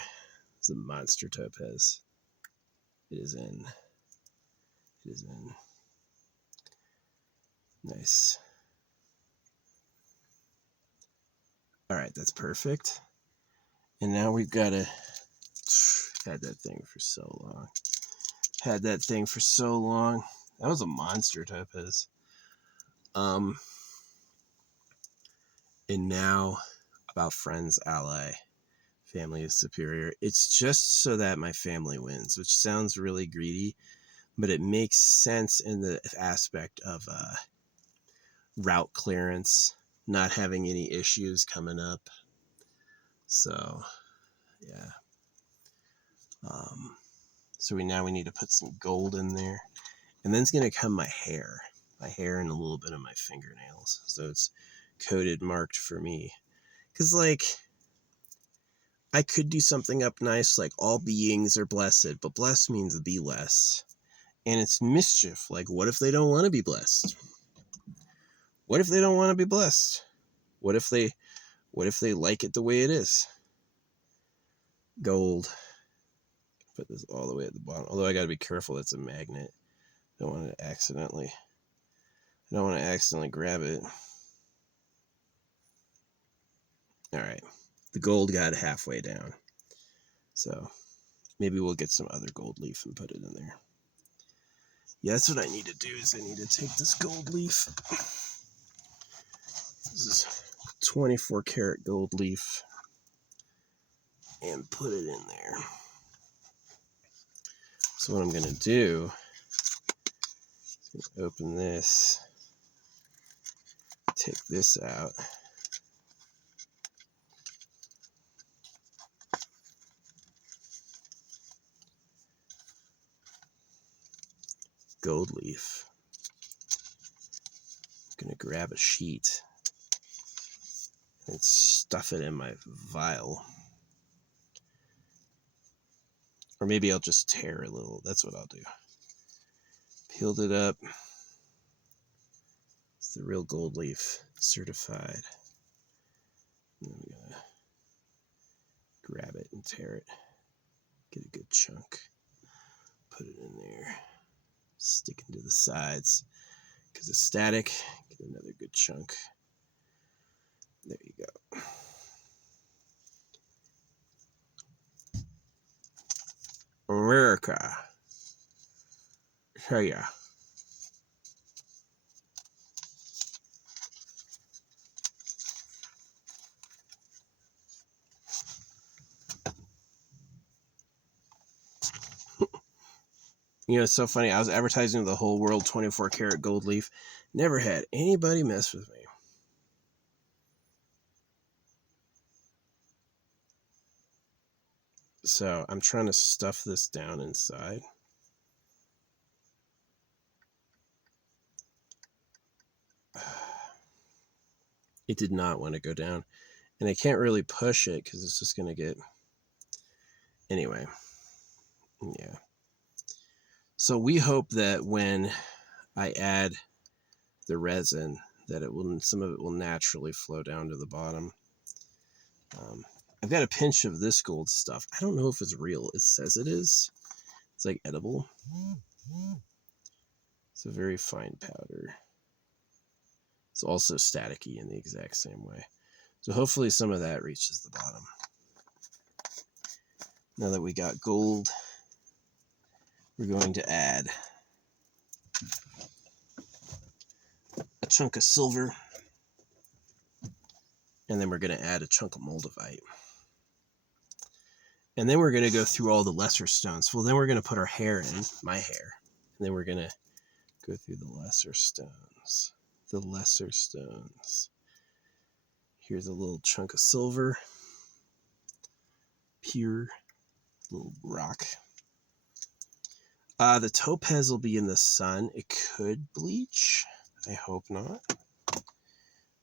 It's a monster topaz. It is in. It is in. Nice. All right, that's perfect. And now we've got to... Had that thing for so long. Had that thing for so long. That was a monster topaz. And now about friends, ally, family is superior. It's just so that my family wins, which sounds really greedy, but it makes sense in the aspect of route clearance, not having any issues coming up. So, yeah. So we need to put some gold in there. And then it's going to come my hair and a little bit of my fingernails. So it's coded, marked for me. Because, like, I could do something up nice, like all beings are blessed, but blessed means be less. And it's mischief. Like, what if they don't want to be blessed? What if they don't want to be blessed? What if they like it the way it is? Gold. Put this all the way at the bottom. Although I got to be careful, that's a magnet. Don't want to accidentally grab it. All right. The gold got halfway down. So maybe we'll get some other gold leaf and put it in there. Yeah, that's what I need to do, is I need to take this gold leaf. This is 24 karat gold leaf and put it in there. So what I'm going to do is open this, take this out. Gold leaf. I'm going to grab a sheet and stuff it in my vial. Or maybe I'll just tear a little. That's what I'll do. Peeled it up. It's the real gold leaf, certified. And then I'm going to grab it and tear it. Get a good chunk. Put it in there. Stick into the sides. Because it's static. Get another good chunk. There you go. America. So yeah. You know, it's so funny. I was advertising to the whole world 24 karat gold leaf. Never had anybody mess with me. So I'm trying to stuff this down inside. It did not want to go down. And I can't really push it because it's just going to get... Anyway. Yeah. So we hope that when I add the resin, that some of it will naturally flow down to the bottom. I've got a pinch of this gold stuff. I don't know if it's real. It says it is. It's like edible. It's a very fine powder. It's also staticky in the exact same way. So hopefully some of that reaches the bottom. Now that we got gold, we're going to add a chunk of silver, and then we're going to add a chunk of moldavite. And then we're going to go through all the lesser stones. Well, then we're going to put our hair in, my hair, and then we're going to go through the lesser stones. The lesser stones. Here's a little chunk of silver. Pure little rock. The topaz will be in the sun. It could bleach. I hope not.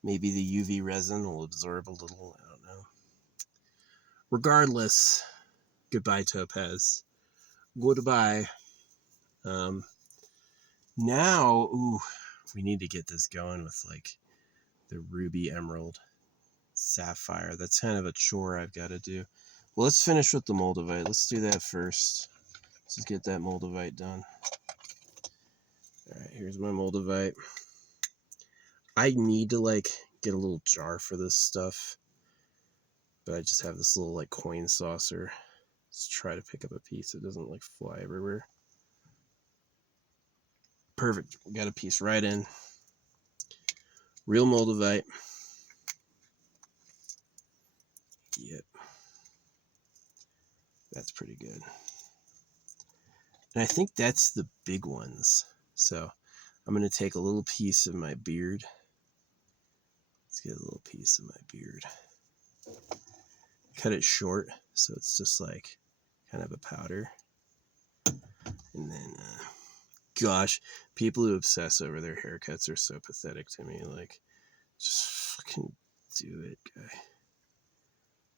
Maybe the UV resin will absorb a little. I don't know. Regardless, goodbye topaz. Goodbye. Now, ooh, we need to get this going with like the ruby, emerald, sapphire. That's kind of a chore I've got to do. Well, let's finish with the moldavite. Let's do that first. Let's just get that moldavite done. All right, here's my moldavite. I need to like get a little jar for this stuff, but I just have this little like coin saucer. Let's try to pick up a piece. It doesn't like fly everywhere. Perfect. We got a piece right in. Real moldavite. Yep. That's pretty good. And I think that's the big ones. So I'm going to take a little piece of my beard. Let's get a little piece of my beard. Cut it short so it's just like kind of a powder. And then, gosh, people who obsess over their haircuts are so pathetic to me. Like, just fucking do it, guy.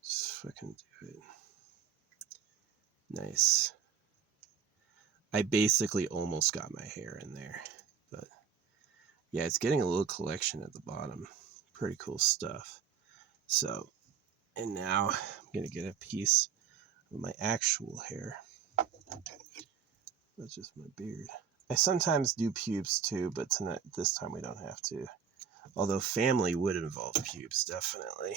Just fucking do it. Nice. I basically almost got my hair in there, but yeah, it's getting a little collection at the bottom. Pretty cool stuff. So, and now I'm gonna get a piece of my actual hair. That's just my beard. I sometimes do pubes too, but tonight, this time we don't have to. Although family would involve pubes, definitely.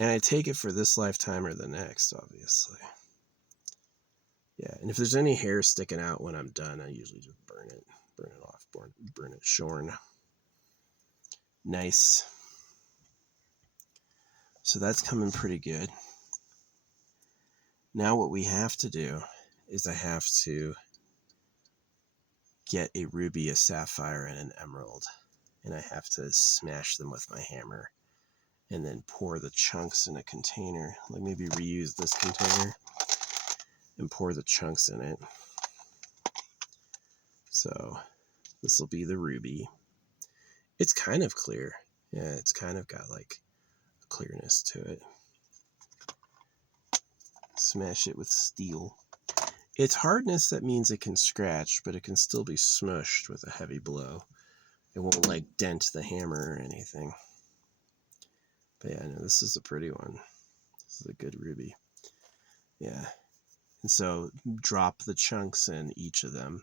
And I take it for this lifetime or the next, obviously. Yeah, and if there's any hair sticking out when I'm done, I usually just burn it off, burn it shorn. Nice. So that's coming pretty good. Now what we have to do is I have to get a ruby, a sapphire, and an emerald. And I have to smash them with my hammer. And then pour the chunks in a container. Like maybe reuse this container and pour the chunks in it. So this will be the ruby. It's kind of clear. Yeah, it's kind of got like a clearness to it. Smash it with steel. Its hardness, that means it can scratch, but it can still be smushed with a heavy blow. It won't like dent the hammer or anything. But yeah, no, this is a pretty one. This is a good ruby. Yeah. And so drop the chunks in each of them.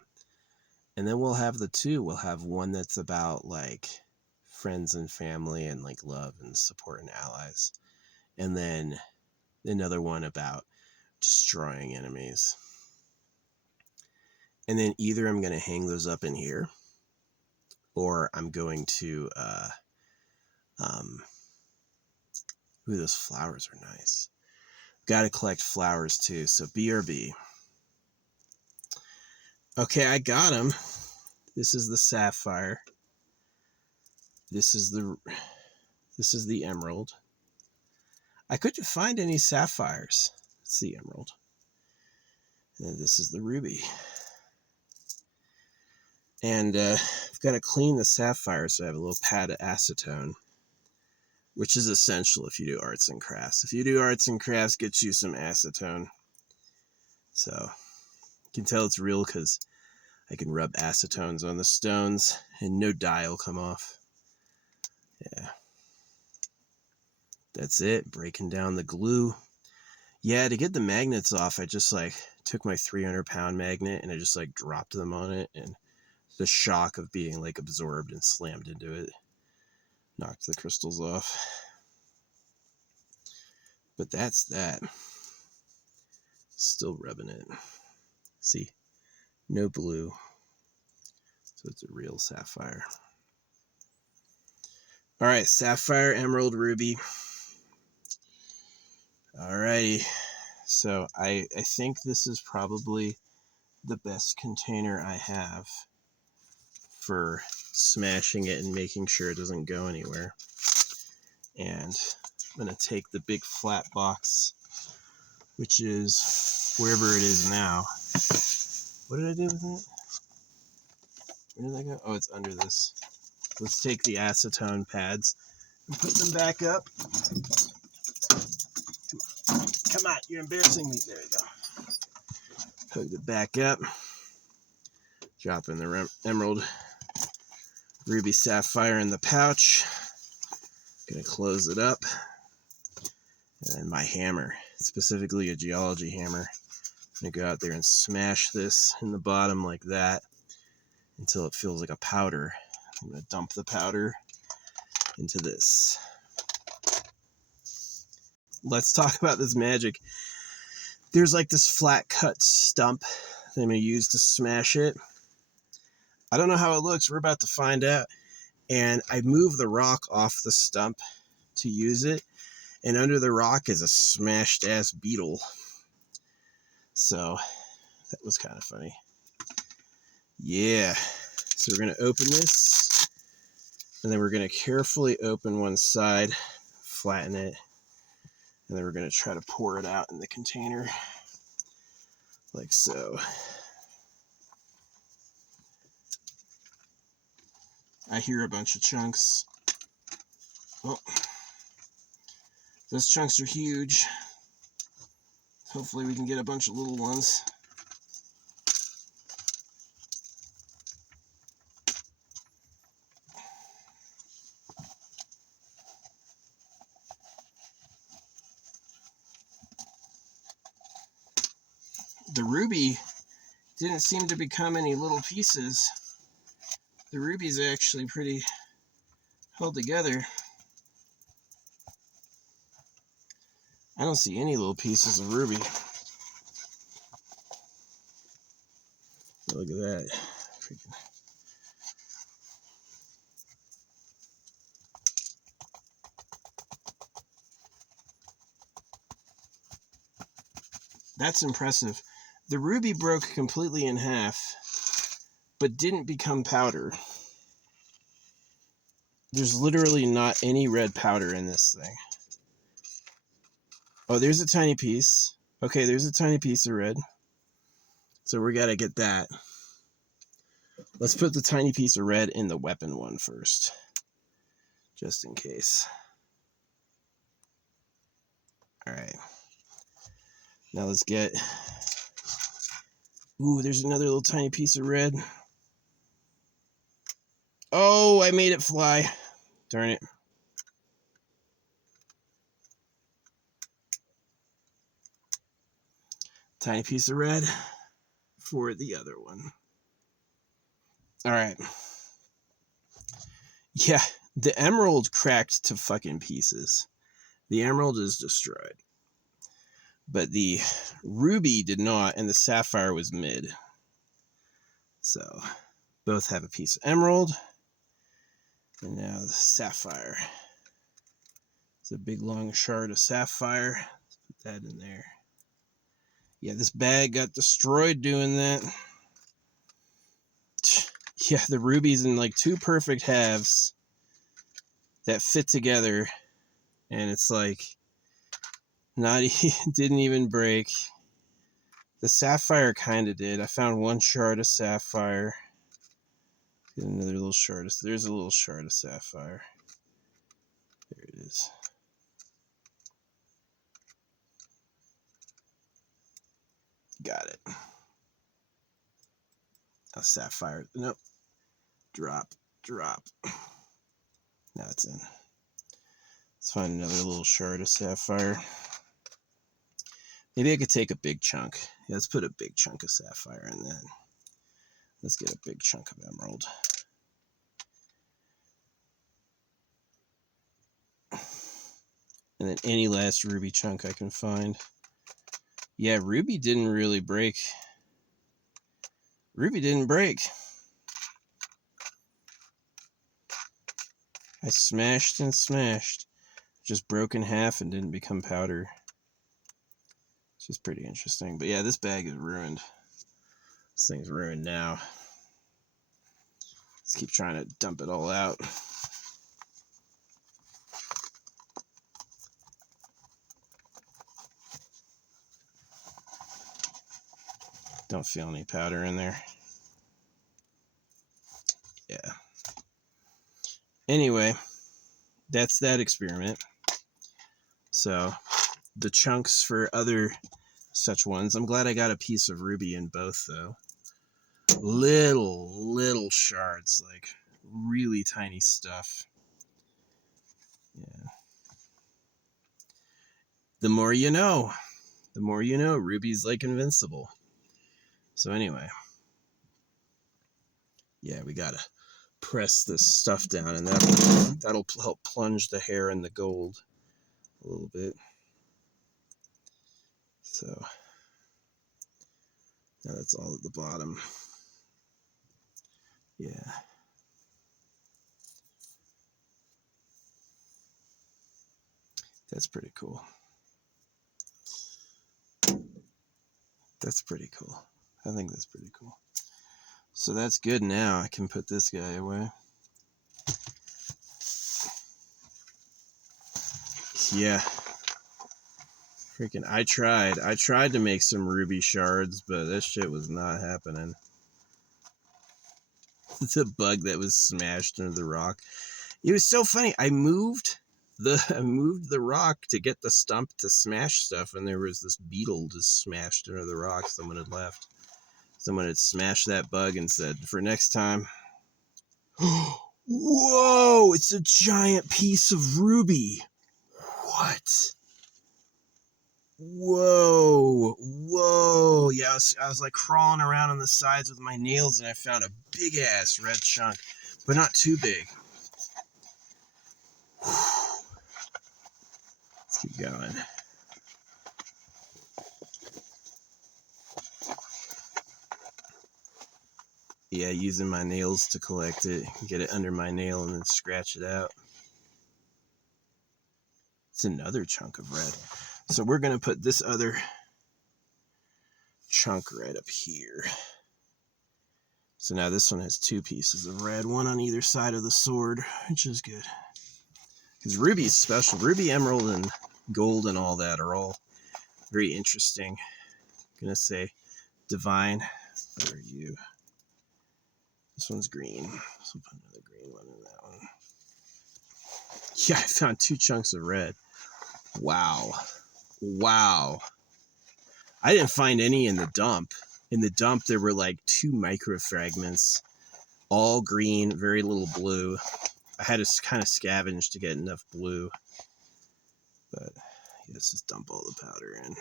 And then we'll have the two. We'll have one that's about like friends and family and like love and support and allies. And then another one about destroying enemies. And then either I'm going to hang those up in here, or I'm going to, ooh, those flowers are nice. Got to collect flowers too, so BRB. Okay, I got them. This is the sapphire. This is the emerald. I couldn't find any sapphires. It's the emerald. And this is the ruby. And I've got to clean the sapphire, so I have a little pad of acetone, which is essential if you do arts and crafts. If you do arts and crafts, get you some acetone. So you can tell it's real because I can rub acetones on the stones and no dye will come off. Yeah. That's it, breaking down the glue. Yeah, to get the magnets off, I just like took my 300-pound magnet and I just like dropped them on it, and the shock of being like absorbed and slammed into it knocked the crystals off. But that's that. Still rubbing it. See, no blue. So it's a real sapphire. All right, sapphire, emerald, ruby. All righty. So I think this is probably the best container I have for smashing it and making sure it doesn't go anywhere. And I'm going to take the big flat box, which is wherever it is now. What did I do with it? Where did that go? Oh, it's under this. Let's take the acetone pads and put them back up. Come on, you're embarrassing me. There we go. Hook it back up. Drop in the emerald, ruby, sapphire in the pouch. Gonna close it up. And then my hammer, specifically a geology hammer. I'm gonna go out there and smash this in the bottom like that until it feels like a powder. I'm gonna dump the powder into this. Let's talk about this magic. There's like this flat cut stump that I'm gonna use to smash it. I don't know how it looks. We're about to find out. And I move the rock off the stump to use it. And under the rock is a smashed ass beetle. So that was kind of funny. Yeah. So we're going to open this. And then we're going to carefully open one side, flatten it. And then we're going to try to pour it out in the container. Like so. I hear a bunch of chunks. Oh, those chunks are huge. Hopefully we can get a bunch of little ones. The ruby didn't seem to become any little pieces. The ruby's actually pretty held together. I don't see any little pieces of ruby. Look at that. That's impressive. The ruby broke completely in half, but didn't become powder. There's literally not any red powder in this thing. Oh, there's a tiny piece. Okay, there's a tiny piece of red. So we gotta get that. Let's put the tiny piece of red in the weapon one first, just in case. All right. Now let's get... Ooh, there's another little tiny piece of red. Oh, I made it fly. Darn it. Tiny piece of red for the other one. All right. Yeah, the emerald cracked to fucking pieces. The emerald is destroyed. But the ruby did not, and the sapphire was mid. So, both have a piece of emerald. And now the sapphire. It's a big long shard of sapphire. Let's put that in there. Yeah, this bag got destroyed doing that. Yeah, the ruby's in like two perfect halves that fit together. And it's like, didn't even break. The sapphire kind of did. I found one shard of sapphire. Get another little shard of... There's a little shard of sapphire. There it is. Got it. A sapphire. Nope. Drop. Drop. Now it's in. Let's find another little shard of sapphire. Maybe I could take a big chunk. Yeah, let's put a big chunk of sapphire in that. Let's get a big chunk of emerald. And then any last ruby chunk I can find. Yeah, ruby didn't really break. Ruby didn't break. I smashed and smashed. Just broke in half and didn't become powder. It's just pretty interesting. But yeah, this bag is ruined. This thing's ruined now. Let's keep trying to dump it all out. Don't feel any powder in there. Yeah. Anyway, that's that experiment. So, the chunks for other such ones. I'm glad I got a piece of ruby in both, though. Little shards, like really tiny stuff. Yeah. The more you know. The more you know. Ruby's like invincible. So anyway. Yeah, we gotta press this stuff down, and that'll help plunge the hair in the gold a little bit. So now that's all at the bottom. Yeah. That's pretty cool. That's pretty cool. I think that's pretty cool. So that's good now. I can put this guy away. Yeah. Freaking, I tried to make some ruby shards, but that shit was not happening. The bug that was smashed into the rock. It was so funny. I moved the rock to get the stump to smash stuff, and there was this beetle just smashed into the rock. Someone had left. Someone had smashed that bug and said, for next time. Whoa! It's a giant piece of ruby. What? Whoa. Yeah, I was like crawling around on the sides with my nails, and I found a big ass red chunk, but not too big. Let's keep going. Yeah, using my nails to collect it, get it under my nail, and then scratch it out. It's another chunk of red. So we're going to put this other chunk right up here. So now this one has two pieces of red, one on either side of the sword, which is good. Because ruby is special. Ruby, emerald, and gold and all that are all very interesting. I'm going to say divine. Where are you? This one's green. So we'll put another green one in that one. Yeah, I found two chunks of red. Wow. I didn't find any in the dump. In the dump, there were like 2 micro fragments, all green, very little blue. I had to kind of scavenge to get enough blue. But yeah, let's just dump all the powder in.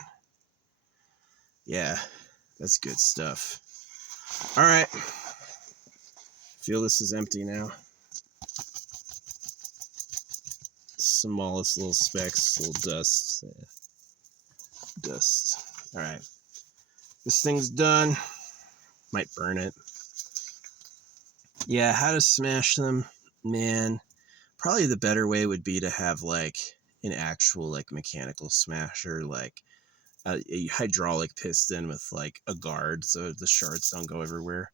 Yeah, that's good stuff. All right. Feel this is empty now. Smallest little specks, little dust. Yeah. Dust. All right. This thing's done. Might burn it. Yeah, how to smash them? Man, probably the better way would be to have like an actual like mechanical smasher, like a hydraulic piston with like a guard so the shards don't go everywhere.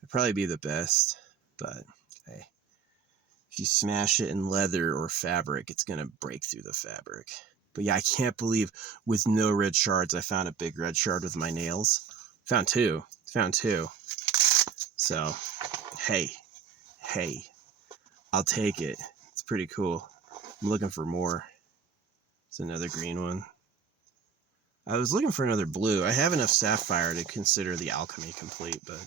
It'd probably be the best, but hey, if you smash it in leather or fabric, it's gonna break through the fabric. But yeah, I can't believe with no red shards I found a big red shard with my nails. Found two. So hey, I'll take it. It's pretty cool. I'm looking for more. It's another green one. I was looking for another blue. I have enough sapphire to consider the alchemy complete, but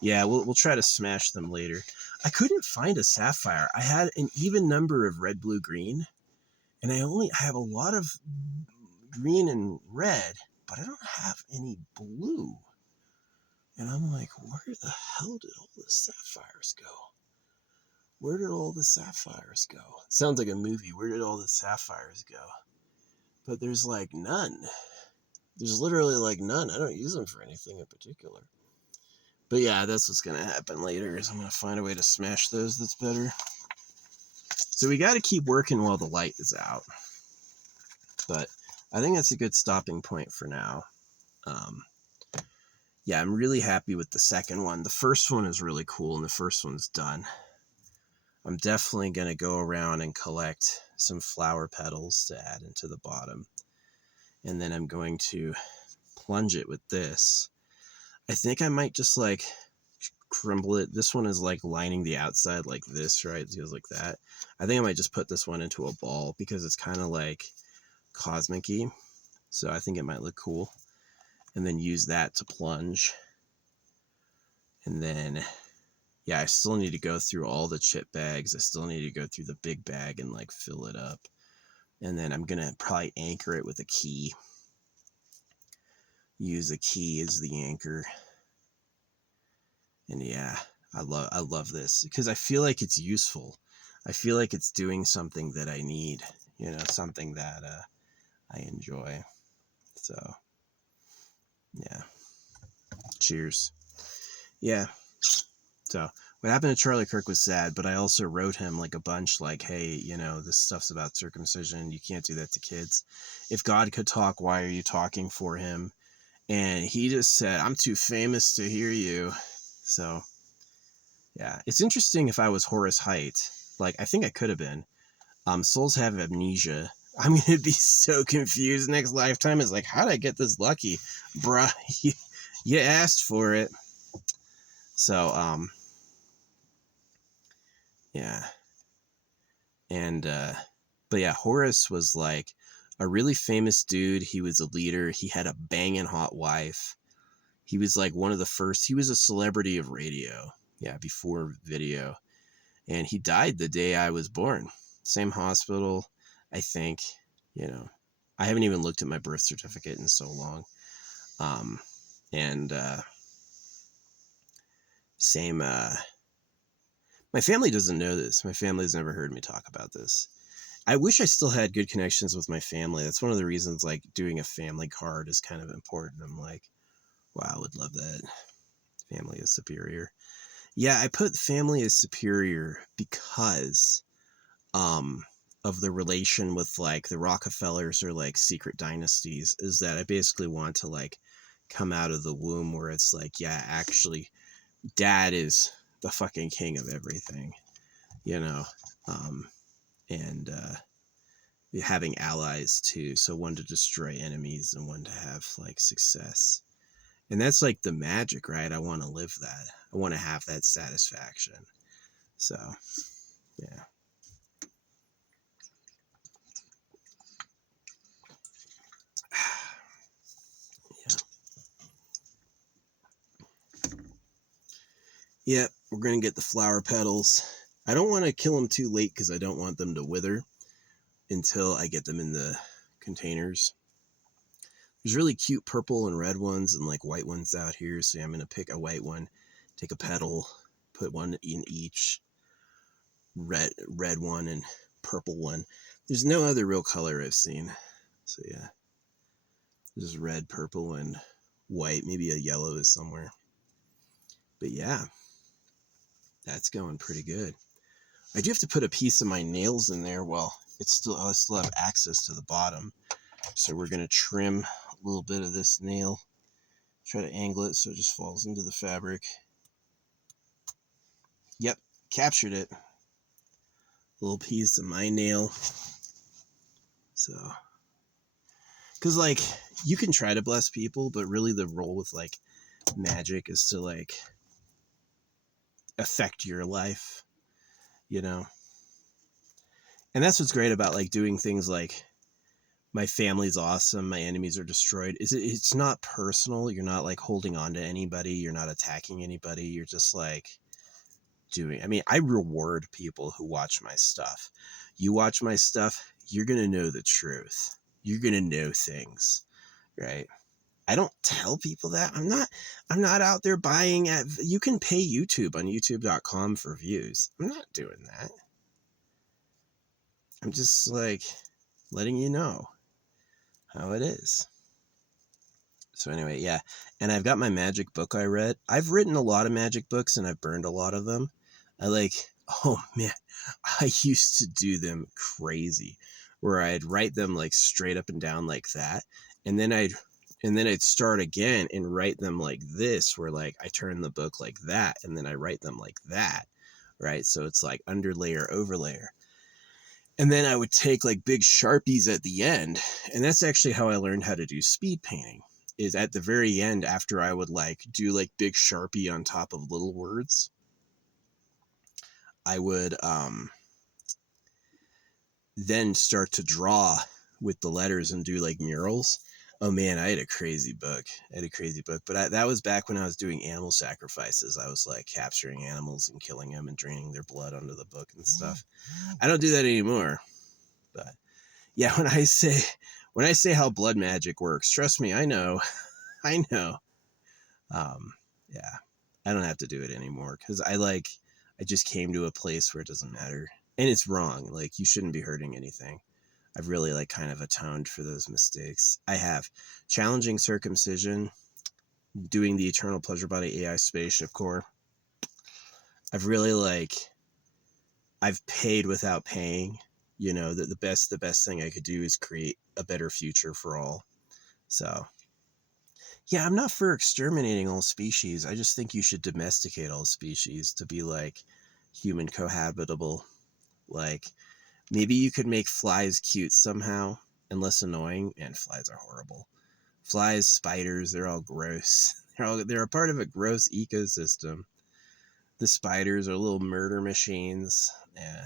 yeah, we'll try to smash them later. I couldn't find a sapphire. I had an even number of red, blue, green, And I have a lot of green and red, but I don't have any blue. And I'm like, where the hell did all the sapphires go? Where did all the sapphires go? It sounds like a movie. Where did all the sapphires go? But there's like none. There's literally like none. I don't use them for anything in particular. But yeah, that's what's going to happen later is I'm going to find a way to smash those that's better. So we got to keep working while the light is out. But I think that's a good stopping point for now. Yeah, I'm really happy with the second one. The first one is really cool, and the first one's done. I'm definitely going to go around and collect some flower petals to add into the bottom. And then I'm going to plunge it with this. I think I might just like crumble it. This one is like lining the outside like this, right? It goes like that. I think I might just put this one into a ball because it's kind of like cosmic-y. So I think it might look cool. And then use that to plunge. And then, yeah, I still need to go through all the chip bags. I still need to go through the big bag and like fill it up. And then I'm going to probably anchor it with a key. Use a key as the anchor. And yeah, I love this because I feel like it's useful. I feel like it's doing something that I need, you know, something that I enjoy. So, yeah. Cheers. Yeah. So what happened to Charlie Kirk was sad, but I also wrote him like a bunch like, hey, you know, this stuff's about circumcision. You can't do that to kids. If God could talk, why are you talking for him? And he just said, I'm too famous to hear you. So, yeah. It's interesting if I was Horace Heidt. Like, I think I could have been. Souls have amnesia. I'm going to be so confused next lifetime. It's like, how did I get this lucky? Bruh, you asked for it. So, yeah. And, but yeah, Horace was like a really famous dude. He was a leader. He had a banging hot wife. He was like one of the first, he was a celebrity of radio. Yeah, before video. And he died the day I was born. Same hospital, I think. You know, I haven't even looked at my birth certificate in so long. Same, my family doesn't know this. My family's never heard me talk about this. I wish I still had good connections with my family. That's one of the reasons, like, doing a family card is kind of important. I'm like, wow, I would love that. Family is superior. Yeah, I put family as superior because of the relation with like the Rockefellers or like secret dynasties, is that I basically want to like come out of the womb where it's like, yeah, actually dad is the fucking king of everything, you know, and having allies too. So one to destroy enemies and one to have like success. And that's like the magic, right? I want to live that. I want to have that satisfaction. So, yeah. Yep, we're going to get the flower petals. I don't want to kill them too late because I don't want them to wither until I get them in the containers. There's really cute purple and red ones and like white ones out here. So I'm going to pick a white one, take a petal, put one in each red one and purple one. There's no other real color I've seen. So yeah, there's red, purple, and white. Maybe a yellow is somewhere. But yeah, that's going pretty good. I do have to put a piece of my nails in there. Well, I still have access to the bottom. So we're going to trim a little bit of this nail. Try to angle it so it just falls into the fabric. Yep, captured it. A little piece of my nail. So, because like, you can try to bless people, but really the role with like magic is to like affect your life, you know? And that's what's great about like doing things like my family's awesome, my enemies are destroyed. It's not personal. You're not like holding on to anybody. You're not attacking anybody. You're just like I mean, I reward people who watch my stuff. You watch my stuff, you're going to know the truth. You're going to know things, right? I don't tell people that. I'm not out there buying at, you can pay YouTube on youtube.com for views. I'm not doing that. I'm just like letting you know how it is. So anyway, yeah. And I've got my magic book I read. I've written a lot of magic books and I've burned a lot of them. Oh man, I used to do them crazy where I'd write them like straight up and down like that. And then I'd start again and write them like this, where like I turn the book like that and then I write them like that. Right. So it's like underlayer, overlayer. And then I would take like big Sharpies at the end. And that's actually how I learned how to do speed painting, is at the very end, after I would like do like big Sharpie on top of little words, I would then start to draw with the letters and do like murals. Oh man, I had a crazy book. But that was back when I was doing animal sacrifices. I was like capturing animals and killing them and draining their blood onto the book and stuff. I don't do that anymore. But yeah, when I say how blood magic works, trust me, I know. I know. Yeah, I don't have to do it anymore because I just came to a place where it doesn't matter. And it's wrong. Like, you shouldn't be hurting anything. I've really like kind of atoned for those mistakes. I have challenging circumcision, doing the Eternal Pleasure Body AI spaceship core. I've really I've paid without paying. You know, that the best thing I could do is create a better future for all. So yeah, I'm not for exterminating all species. I just think you should domesticate all species to be like human cohabitable. Like, maybe you could make flies cute somehow and less annoying. And flies are horrible. Flies, spiders, they're all gross. They're a part of a gross ecosystem. The spiders are little murder machines. Yeah.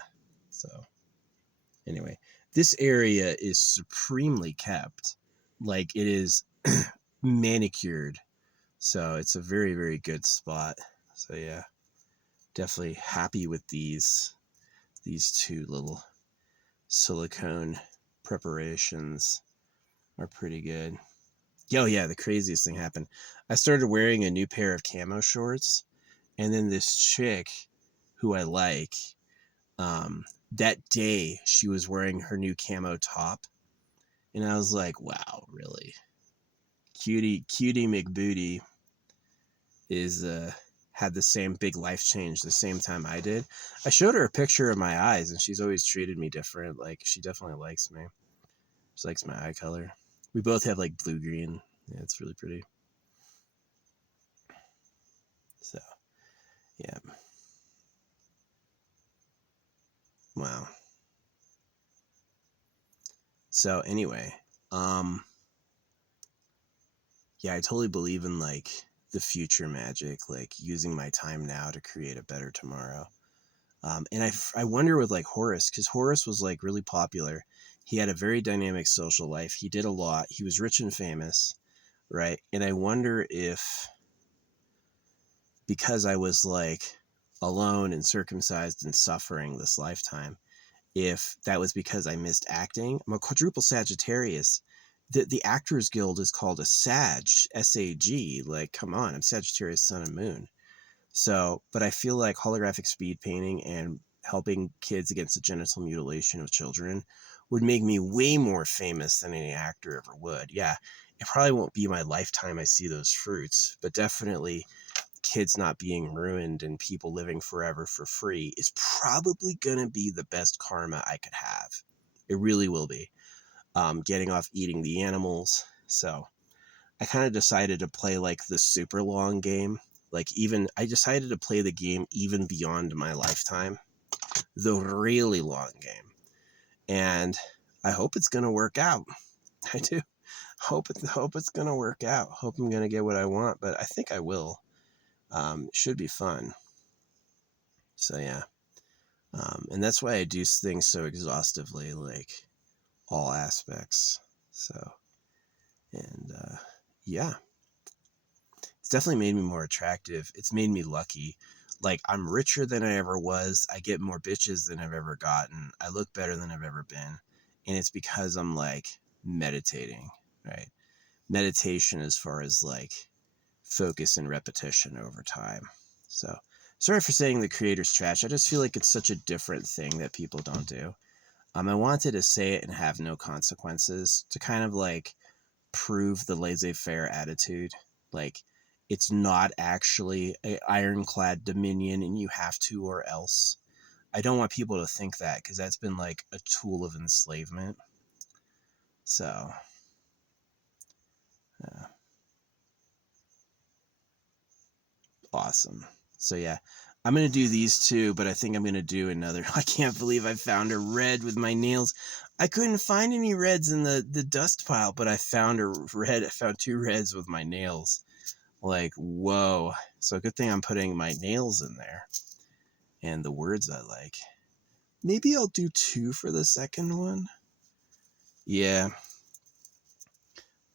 So anyway, this area is supremely kept. Like, it is manicured. So it's a very, very good spot. So yeah, definitely happy with these two little silicone preparations are pretty good. Oh yeah, the craziest thing happened. I started wearing a new pair of camo shorts, and then this chick who I like, that day she was wearing her new camo top, and I was like, wow, really? Cutie McBooty is had the same big life change the same time I did. I showed her a picture of my eyes, and she's always treated me different. Like, she definitely likes me. She likes my eye color. We both have like blue green. Yeah, it's really pretty. So yeah. Wow. So anyway, yeah, I totally believe in like the future magic, like using my time now to create a better tomorrow. And I wonder with like Horace, because Horace was like really popular. He had a very dynamic social life. He did a lot. He was rich and famous, right? And I wonder if, because I was like alone and circumcised and suffering this lifetime, if that was because I missed acting. I'm a quadruple Sagittarius. The Actors Guild is called a SAG, S-A-G. Like, come on, I'm Sagittarius, Sun and Moon. So, but I feel like holographic speed painting and helping kids against the genital mutilation of children would make me way more famous than any actor ever would. Yeah, it probably won't be my lifetime I see those fruits, but definitely kids not being ruined and people living forever for free is probably going to be the best karma I could have. It really will be. Getting off eating the animals. So I kind of decided to play like the super long game. I decided to play the game even beyond my lifetime, the really long game. And I hope it's going to work out. I do. Hope it's going to work out. Hope I'm going to get what I want, but I think I will. It should be fun. So yeah. And that's why I do things so exhaustively, like all aspects. So, and yeah, it's definitely made me more attractive. It's made me lucky. Like, I'm richer than I ever was. I get more bitches than I've ever gotten. I look better than I've ever been. And it's because I'm like meditating, right? Meditation as far as like focus and repetition over time. So sorry for saying the creator's trash. I just feel like it's such a different thing that people don't do. I wanted to say it and have no consequences to kind of like prove the laissez-faire attitude. Like, it's not actually a ironclad dominion and you have to or else. I don't want people to think that, because that's been like a tool of enslavement. So, awesome. So yeah, I'm going to do these two, but I think I'm going to do another. I can't believe I found a red with my nails. I couldn't find any reds in the dust pile, but I found a red. I found 2 reds with my nails. Like, whoa. So good thing I'm putting my nails in there and the words I like. Maybe I'll do 2 for the second one. Yeah.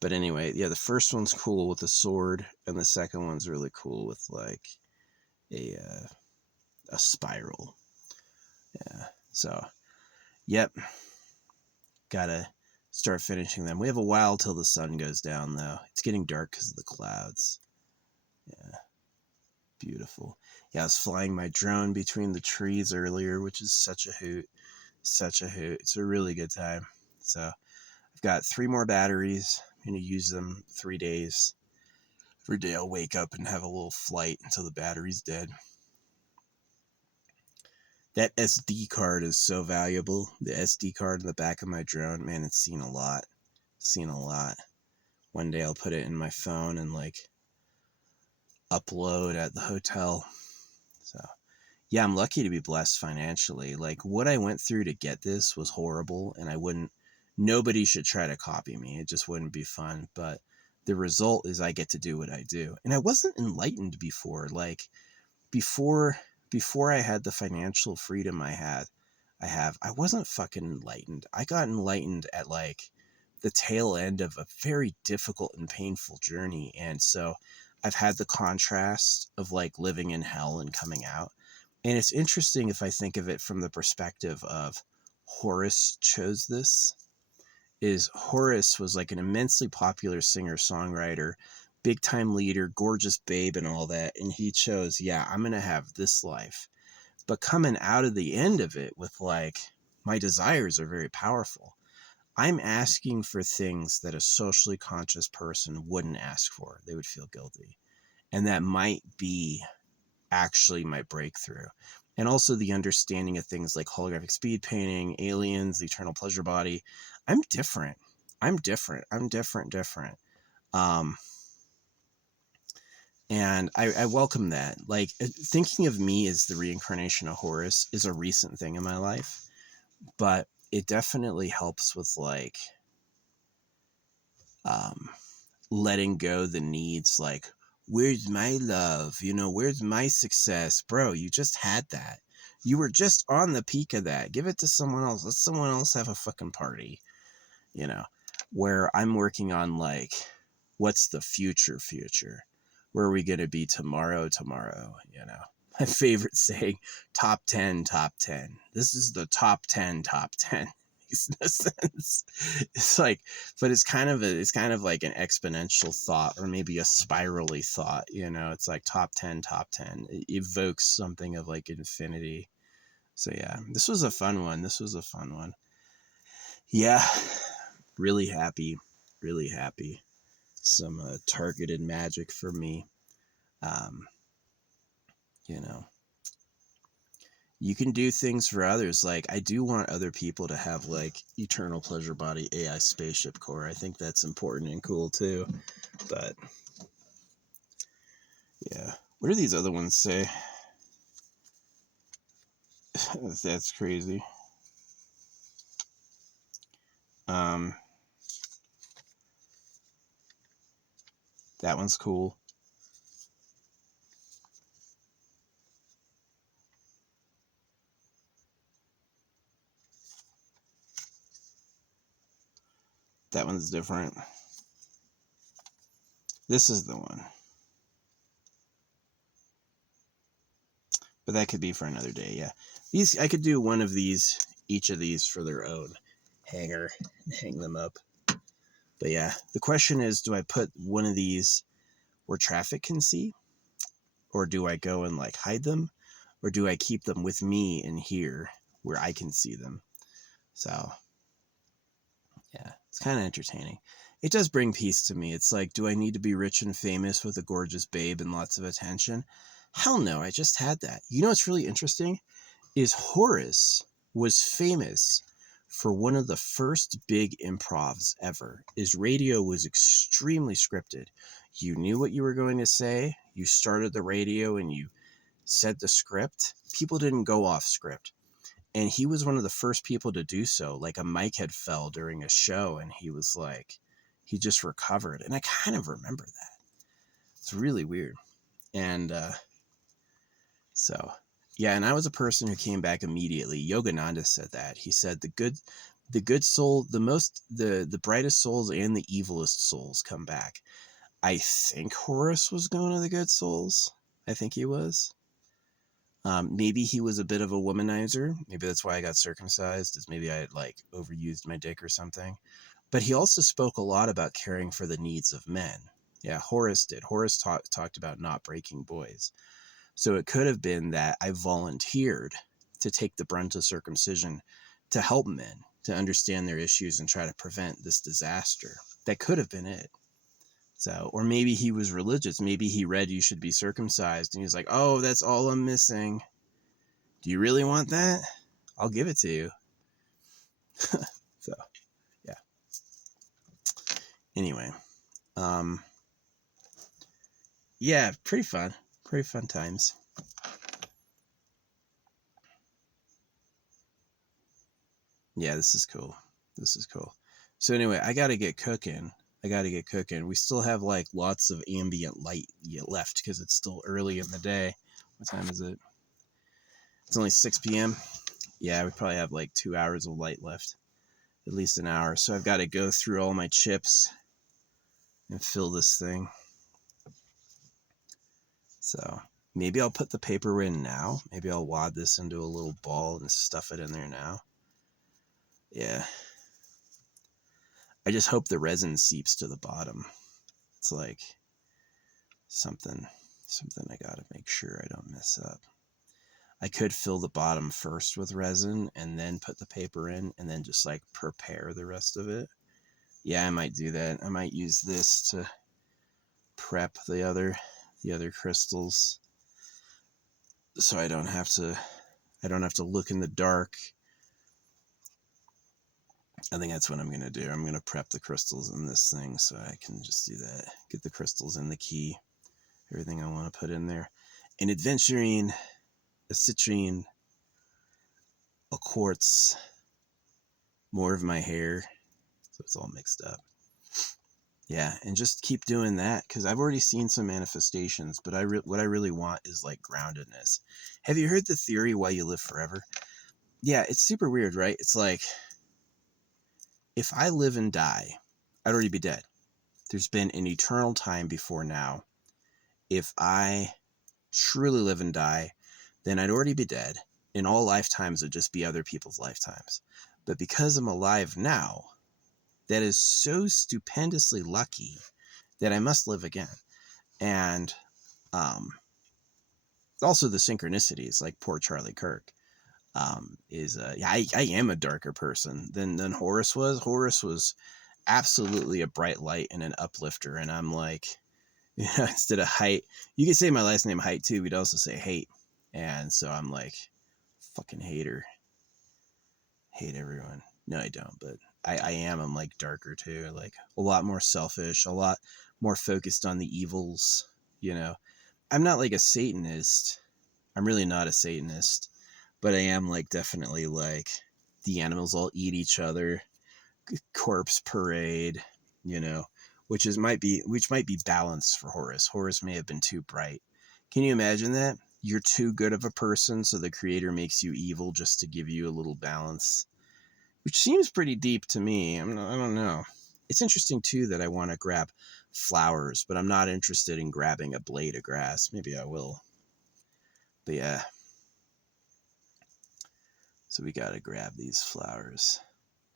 But anyway, yeah, the first one's cool with the sword, and the second one's really cool with like a spiral. Yeah. So, yep. Gotta start finishing them. We have a while till the sun goes down, though. It's getting dark because of the clouds. Yeah. Beautiful. Yeah, I was flying my drone between the trees earlier, which is such a hoot. Such a hoot. It's a really good time. So I've got 3 more batteries. I'm going to use them 3 days. Every day I'll wake up and have a little flight until the battery's dead. That SD card is so valuable. The SD card in the back of my drone, man, it's seen a lot. Seen a lot. One day I'll put it in my phone and like upload at the hotel. So yeah, I'm lucky to be blessed financially. Like, what I went through to get this was horrible, and nobody should try to copy me. It just wouldn't be fun. But the result is I get to do what I do. And I wasn't enlightened before. Like, before I had the financial freedom I wasn't fucking enlightened. I got enlightened at like the tail end of a very difficult and painful journey. And so I've had the contrast of like living in hell and coming out. And it's interesting if I think of it from the perspective of Horace chose this. Horace was like an immensely popular singer-songwriter, big-time leader, gorgeous babe and all that. And he chose, yeah, I'm going to have this life. But coming out of the end of it with like, my desires are very powerful. I'm asking for things that a socially conscious person wouldn't ask for. They would feel guilty. And that might be actually my breakthrough. And also the understanding of things like holographic speed painting, aliens, the eternal pleasure body. I'm different. I'm different. And I welcome that. Like, thinking of me as the reincarnation of Horus is a recent thing in my life, but it definitely helps with like letting go the needs. Like, where's my love? Where's my success? Bro, you just had that. You were just on the peak of that. Give it to someone else. Let someone else have a fucking party. Where I'm working on like, what's the future? Where are we going to be tomorrow? My favorite saying, top 10. This is the top 10. Makes no sense. It's like, but it's kind of like an exponential thought, or maybe a spirally thought. It's like top 10. It evokes something of like infinity. So yeah, this was a fun one. Yeah, really happy. Some targeted magic for me. You know, you can do things for others. Like, I do want other people to have like eternal pleasure body AI spaceship core. I think that's important and cool too. But yeah, what do these other ones say? That's crazy. That one's cool. That one's different. This is the one. But that could be for another day, yeah. I could do one of these, each of these for their own. hanger and hang them up. But yeah, the question is, do I put one of these where traffic can see? Or do I go and like hide them? Or do I keep them with me in here where I can see them? So yeah, it's kind of entertaining. It does bring peace to me. It's like, do I need to be rich and famous with a gorgeous babe and lots of attention? Hell no, I just had that. You know what's really interesting is Horace was famous for one of the first big improvs ever. His radio was extremely scripted. You knew what you were going to say. You started the radio and you said the script. People didn't go off script. And he was one of the first people to do so. Like a mic had fell during a show and he was like, he just recovered. And I kind of remember that. It's really weird. And so, yeah, and I was a person who came back immediately. Yogananda said that. He said the good soul, the brightest souls and the evilest souls come back. I think Horace was going to the good souls. I think he was. Maybe he was a bit of a womanizer. Maybe that's why I got circumcised, is maybe I had like overused my dick or something. But he also spoke a lot about caring for the needs of men. Yeah, Horace did. Horace talked about not breaking boys. So it could have been that I volunteered to take the brunt of circumcision to help men to understand their issues and try to prevent this disaster. That could have been it. So, or maybe he was religious. Maybe he read you should be circumcised and he's like, oh, that's all I'm missing. Do you really want that? I'll give it to you. So, yeah. Anyway, yeah, pretty fun times. Yeah, this is cool. So anyway, I got to get cooking. We still have like lots of ambient light left because it's still early in the day. What time is it? It's only 6 p.m. Yeah, we probably have like 2 hours of light left. At least an hour. So I've got to go through all my chips and fill this thing. So maybe I'll put the paper in now. Maybe I'll wad this into a little ball and stuff it in there now. Yeah. I just hope the resin seeps to the bottom. It's like something I gotta make sure I don't mess up. I could fill the bottom first with resin and then put the paper in and then just like prepare the rest of it. Yeah, I might do that. I might use this to prep the other crystals so I don't have to look in the dark. I think that's what I'm going to do. I'm going to prep the crystals in this thing so I can just do that. Get the crystals in the key. Everything I want to put in there. An aventurine, a citrine, a quartz, more of my hair. So it's all mixed up. Yeah, and just keep doing that because I've already seen some manifestations, but what I really want is like groundedness. Have you heard the theory why you live forever? Yeah, it's super weird, right? It's like, if I live and die, I'd already be dead. There's been an eternal time before now. If I truly live and die, then I'd already be dead. And all lifetimes would just be other people's lifetimes. But because I'm alive now, that is so stupendously lucky that I must live again. And also the synchronicities, like poor Charlie Kirk. I am a darker person than Horace was. Horace was absolutely a bright light and an uplifter, and I'm like, instead of height, you could say my last name Height too. We'd also say hate, and so I'm like, fucking hater, hate everyone. No, I don't, but I am. I'm like darker too, like a lot more selfish, a lot more focused on the evils. I'm not like a Satanist. I'm really not a Satanist. But I am like definitely like the animals all eat each other, corpse parade, which might be balanced for Horus. Horus may have been too bright. Can you imagine that? You're too good of a person, so the creator makes you evil just to give you a little balance, which seems pretty deep to me. I don't know. It's interesting too that I want to grab flowers, but I'm not interested in grabbing a blade of grass. Maybe I will. But yeah. So we got to grab these flowers.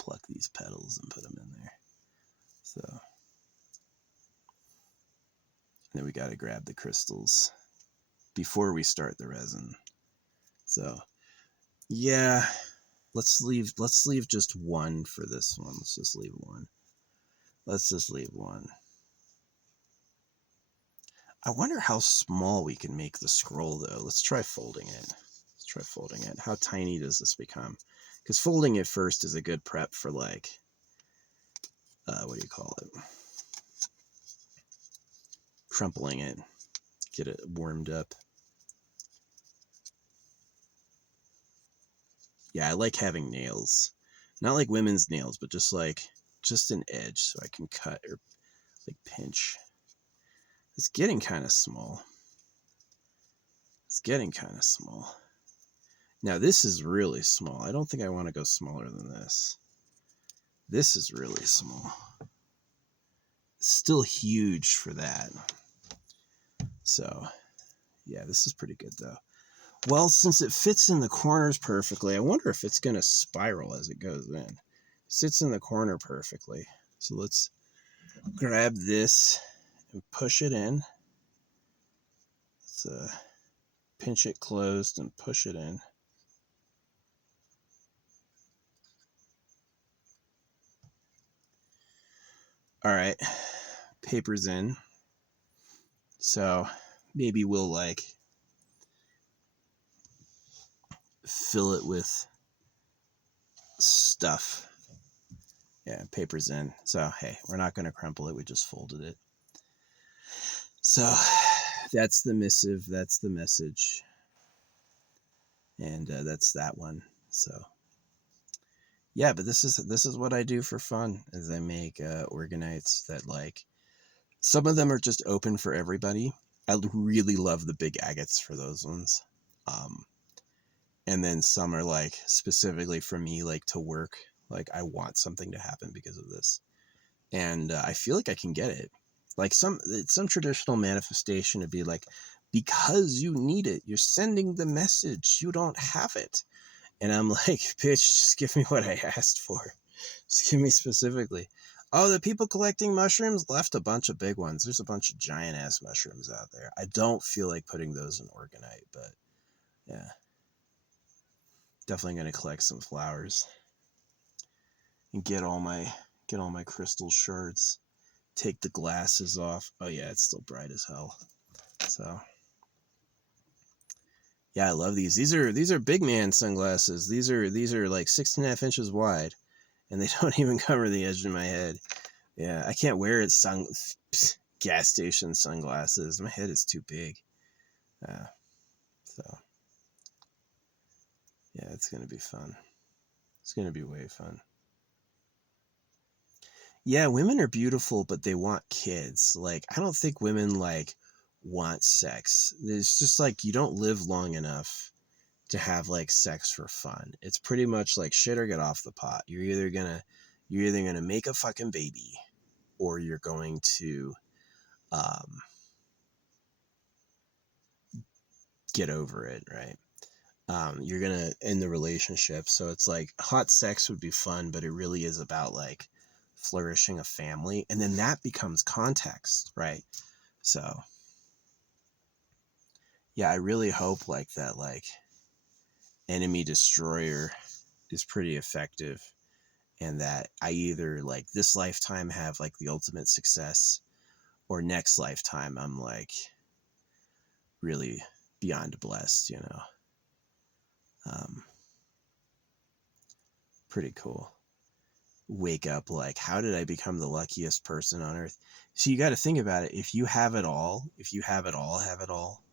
pluck these petals and put them in there. So, and then we got to grab the crystals before we start the resin. So, yeah, let's leave just one for this one. Let's just leave one. Let's just leave one. I wonder how small we can make the scroll, though. Let's try folding it. Let's try folding it. How tiny does this become? Because folding it first is a good prep for, like, what do you call it? Crumpling it. Get it warmed up. Yeah, I like having nails. Not like women's nails, but just an edge so I can cut or, like, pinch. It's getting kind of small. It's getting kind of small. Now, this is really small. I don't think I want to go smaller than this. This is really small. Still huge for that. So, yeah, this is pretty good, though. Well, since it fits in the corners perfectly, I wonder if it's going to spiral as it goes in. It sits in the corner perfectly. So let's grab this and push it in. Let's pinch it closed and push it in. All right, paper's in. So maybe we'll, like, fill it with stuff. Yeah, paper's in. So, hey, we're not going to crumple it. We just folded it. So that's the missive. That's the message. And that's that one. So, yeah, but this is what I do for fun, is I make orgonites that, like, some of them are just open for everybody. I really love the big agates for those ones. And then some are, like, specifically for me, like, to work. Like, I want something to happen because of this. And I feel like I can get it. Like, some traditional manifestation would be like, because you need it, you're sending the message, you don't have it. And I'm like, bitch, just give me what I asked for. Just give me specifically. Oh, the people collecting mushrooms left a bunch of big ones. There's a bunch of giant ass mushrooms out there. I don't feel like putting those in orgonite, but yeah. Definitely going to collect some flowers and get all my crystal shards. Take the glasses off. Oh yeah, it's still bright as hell. So yeah, I love these. These are big man sunglasses. These are like 6.5 inches wide, and they don't even cover the edge of my head. Yeah, I can't wear it gas station sunglasses. My head is too big. So yeah, it's gonna be fun. It's gonna be way fun. Yeah, women are beautiful, but they want kids. Like, I don't think women, like, want sex. It's just like, you don't live long enough to have, like, sex for fun. It's pretty much like shit or get off the pot. You're either gonna make a fucking baby, or you're going to get over it, right? You're gonna end the relationship. So it's like, hot sex would be fun, but it really is about, like, flourishing a family, and then that becomes context, right? So yeah, I really hope, like, that, like, enemy destroyer is pretty effective, and that I either, like, this lifetime have, like, the ultimate success, or next lifetime I'm, like, really beyond blessed, you know. Pretty cool. Wake up like, how did I become the luckiest person on earth? So you got to think about it. If you have it all, have it all,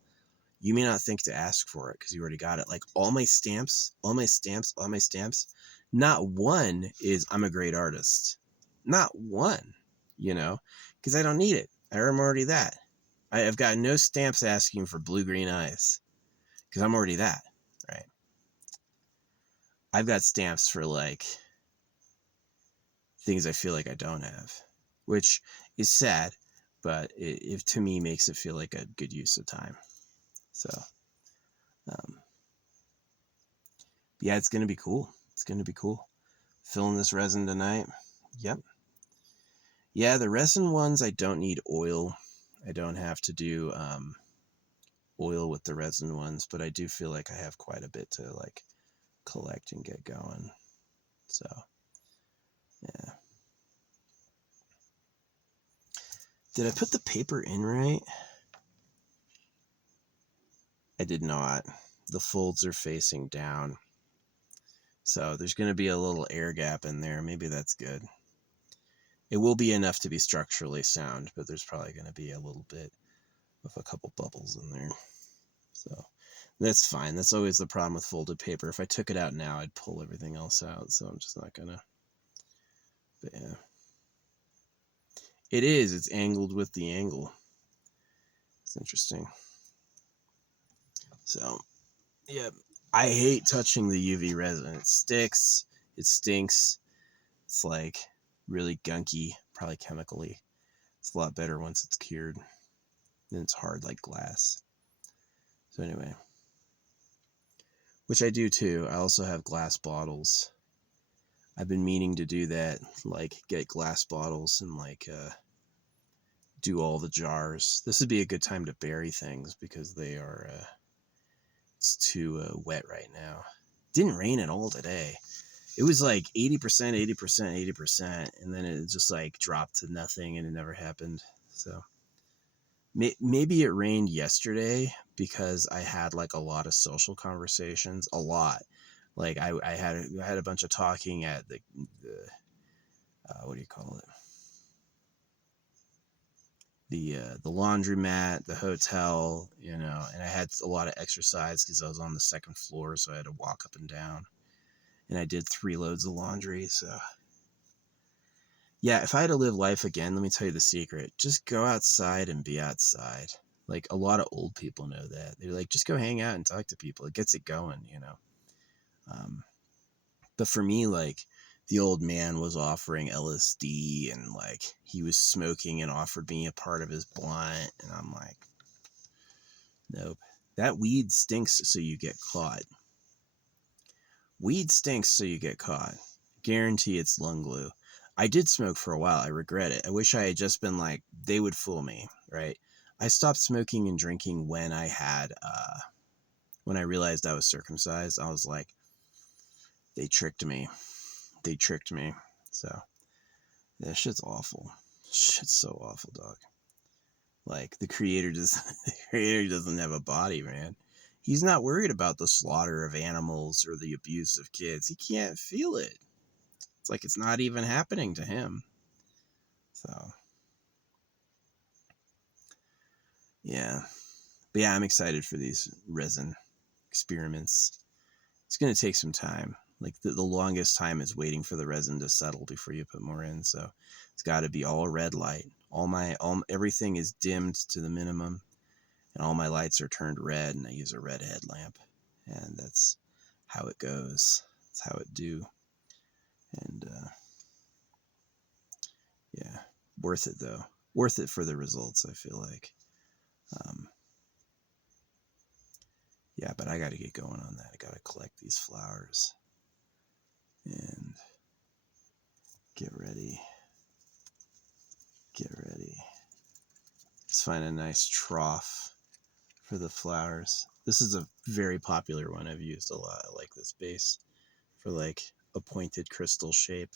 you may not think to ask for it because you already got it. Like, all my stamps, not one is I'm a great artist. Not one, you know, because I don't need it. I'm already that. I've got no stamps asking for blue-green eyes because I'm already that, right? I've got stamps for, like, things I feel like I don't have, which is sad, but it to me makes it feel like a good use of time. So, yeah, it's going to be cool. It's going to be cool. Filling this resin tonight. Yep. Yeah, the resin ones, I don't need oil. I don't have to do oil with the resin ones, but I do feel like I have quite a bit to like collect and get going. So, yeah. Did I put the paper in right? I did not. The folds are facing down. So there's going to be a little air gap in there. Maybe that's good. It will be enough to be structurally sound, but there's probably going to be a little bit of a couple bubbles in there. So that's fine. That's always the problem with folded paper. If I took it out now, I'd pull everything else out. So I'm just not going to. But yeah. It is. It's angled with the angle. It's interesting. So, yeah. I hate touching the UV resin. It sticks. It stinks. It's like really gunky, probably chemically. It's a lot better once it's cured. Then it's hard like glass. So anyway, which I do too. I also have glass bottles. I've been meaning to do that, like get glass bottles and like do all the jars. This would be a good time to bury things because they are it's too wet right now. Didn't rain at all today. It was like 80%, 80%, 80%, and then it just like dropped to nothing and it never happened. So maybe it rained yesterday because I had like a lot of social conversations, a lot. Like I had a bunch of talking at the what do you call it? The laundromat, the hotel, you know, and I had a lot of exercise because I was on the second floor, so I had to walk up and down. And I did 3 loads of laundry, so yeah, if I had to live life again, let me tell you the secret. Just go outside and be outside. Like a lot of old people know that. They're like, just go hang out and talk to people. It gets it going, you know. But for me, like the old man was offering LSD and like he was smoking and offered me a part of his blunt, and I'm like, nope. That weed stinks, so you get caught. Weed stinks, so you get caught. Guarantee it's lung glue. I did smoke for a while. I regret it. I wish I had just been like, they would fool me, right? I stopped smoking and drinking when I had, when I realized I was circumcised. I was like, they tricked me. They tricked me. So, that shit's awful. Shit's so awful, dog. Like, the creator doesn't have a body, man. He's not worried about the slaughter of animals or the abuse of kids. He can't feel it. It's like it's not even happening to him. So, yeah. But yeah, I'm excited for these resin experiments. It's going to take some time. Like the longest time is waiting for the resin to settle before you put more in. So it's got to be all red light. Everything is dimmed to the minimum, and all my lights are turned red, and I use a red headlamp, and that's how it goes. That's how it do. And yeah, worth it though. Worth it for the results, I feel like. Yeah, but I got to get going on that. I got to collect these flowers and get ready. Get ready. Let's find a nice trough for the flowers. This is a very popular one I've used a lot. I like this base for like a pointed crystal shape.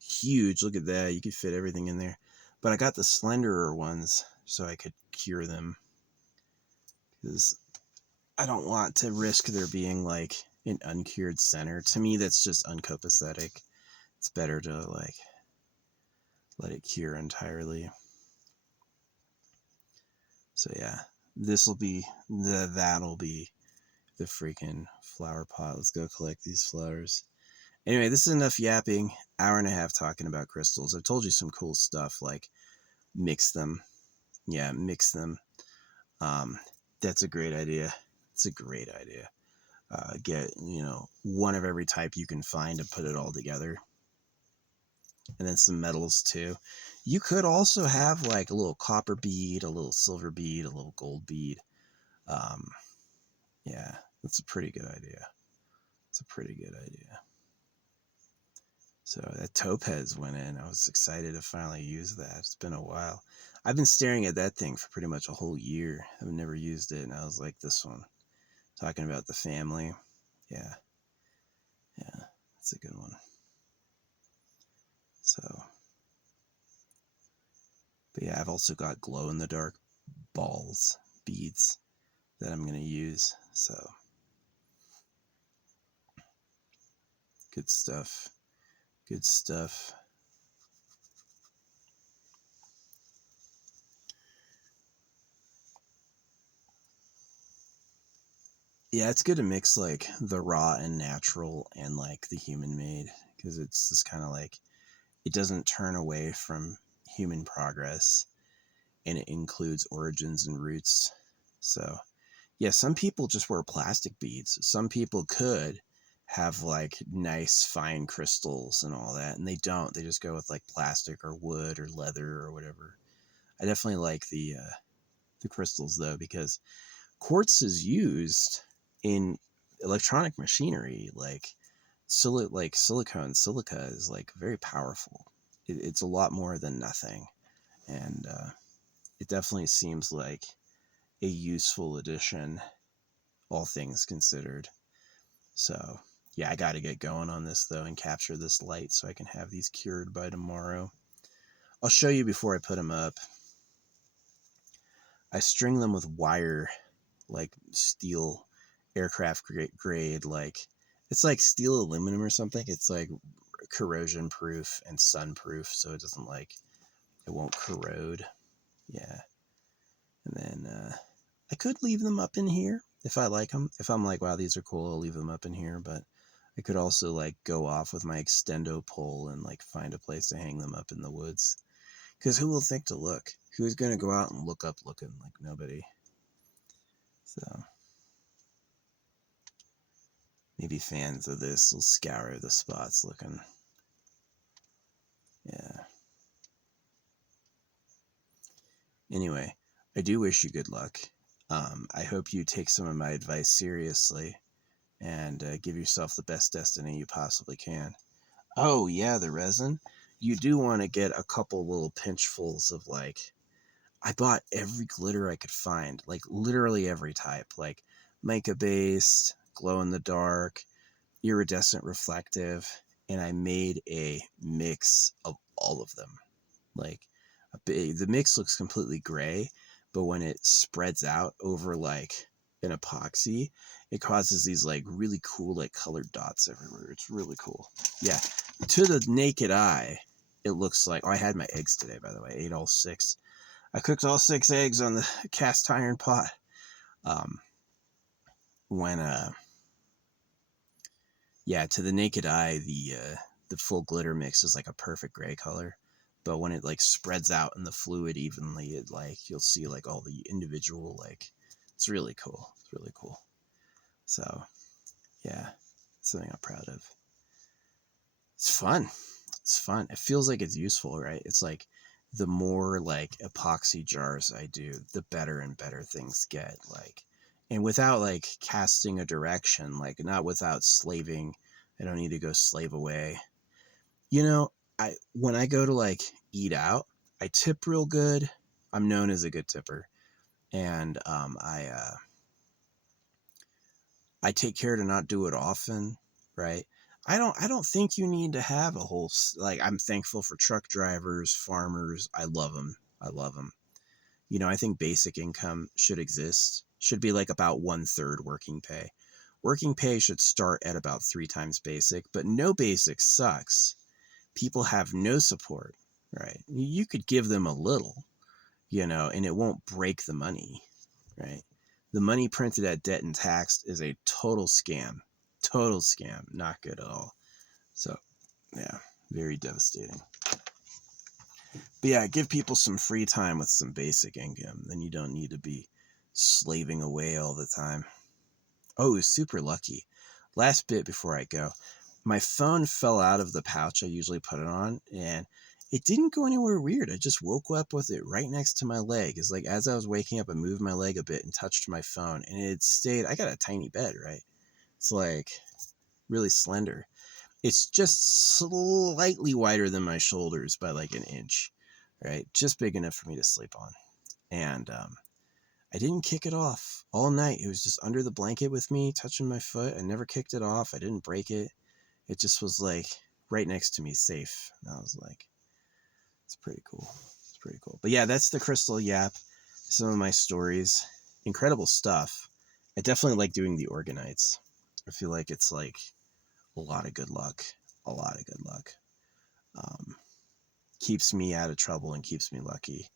Huge. Look at that. You could fit everything in there. But I got the slenderer ones so I could cure them, because I don't want to risk there being like an uncured center. To me, that's just uncopacetic. It's better to like let it cure entirely. So yeah, that'll be the freaking flower pot. Let's go collect these flowers. Anyway, this is enough yapping. Hour and a half talking about crystals. I've told you some cool stuff, like mix them. Yeah, mix them. That's a great idea. It's a great idea. Get, one of every type you can find and put it all together. And then some metals too. You could also have like a little copper bead, a little silver bead, a little gold bead. Yeah, that's a pretty good idea. It's a pretty good idea. So that topaz went in. I was excited to finally use that. It's been a while. I've been staring at that thing for pretty much a whole year. I've never used it, and I was like, this one. Talking about the family. Yeah. Yeah. That's a good one. So. But yeah, I've also got glow-in-the-dark balls, beads, that I'm going to use. So. Good stuff. Good stuff. Yeah, it's good to mix like the raw and natural and like the human made, because it's just kind of like it doesn't turn away from human progress, and it includes origins and roots. So yeah, some people just wear plastic beads. Some people could have like nice fine crystals and all that, and they don't. They just go with like plastic or wood or leather or whatever. I definitely like the crystals though, because quartz is used in electronic machinery, like silicone silica is like very powerful. It's a lot more than nothing, and it definitely seems like a useful addition, all things considered. So yeah, I got to get going on this though and capture this light so I can have these cured by tomorrow. I'll show you before I put them up. I string them with wire, like steel aircraft grade, like it's like steel aluminum or something. It's like corrosion proof and sun proof, so it doesn't like, it won't corrode. Yeah. And then I could leave them up in here if I like them. If I'm like, wow, these are cool, I'll leave them up in here. But I could also like go off with my extendo pole and like find a place to hang them up in the woods. Because who will think to look? Who's going to go out and look up looking? Like nobody. So maybe fans of this will scour the spots looking. Yeah. Anyway, I do wish you good luck. I hope you take some of my advice seriously and give yourself the best destiny you possibly can. Oh, yeah, the resin. You do want to get a couple little pinchfuls of like, I bought every glitter I could find, like literally every type, like mica based, glow in the dark, iridescent reflective, and I made a mix of all of them. Like the mix looks completely gray, but when it spreads out over like an epoxy, it causes these like really cool like colored dots everywhere. It's really cool. Yeah, to the naked eye, it looks like, oh, I had my eggs today, by the way. I ate all 6. I cooked all 6 eggs on the cast iron pot. Um, when yeah, to the naked eye, the full glitter mix is like a perfect gray color, but when it like spreads out in the fluid evenly, it like you'll see like all the individual like, it's really cool. It's really cool. So yeah, something I'm proud of. It's fun. It's fun. It feels like it's useful, right? It's like the more like epoxy jars I do, the better and better things get. Like, and without like casting a direction, like not without slaving. I don't need to go slave away. You know, when I go to like eat out, I tip real good. I'm known as a good tipper, and I take care to not do it often, right? I don't think you need to have a whole, like, I'm thankful for truck drivers, farmers. I love them. I love them. You know, I think basic income should exist. Should be like about 1/3 working pay. Working pay should start at about 3 times basic, but no basic sucks. People have no support, right? You could give them a little, and it won't break the money, right? The money printed at debt and taxed is a total scam. Total scam. Not good at all. So, yeah, very devastating. But yeah, give people some free time with some basic income. Then you don't need to be slaving away all the time. Oh, super lucky. Last bit before I go. My phone fell out of the pouch I usually put it on, and it didn't go anywhere weird. I just woke up with it right next to my leg. It's like as I was waking up, I moved my leg a bit and touched my phone, and it stayed. I got a tiny bed, right? It's like really slender. It's just slightly wider than my shoulders by like an inch, right? Just big enough for me to sleep on. And I didn't kick it off all night. It was just under the blanket with me, touching my foot. I never kicked it off. I didn't break it. It just was like right next to me, safe. And I was like, it's pretty cool. It's pretty cool. But yeah, that's the Crystal Yap. Some of my stories. Incredible stuff. I definitely like doing the Organites. I feel like it's like a lot of good luck. A lot of good luck. Keeps me out of trouble and keeps me lucky.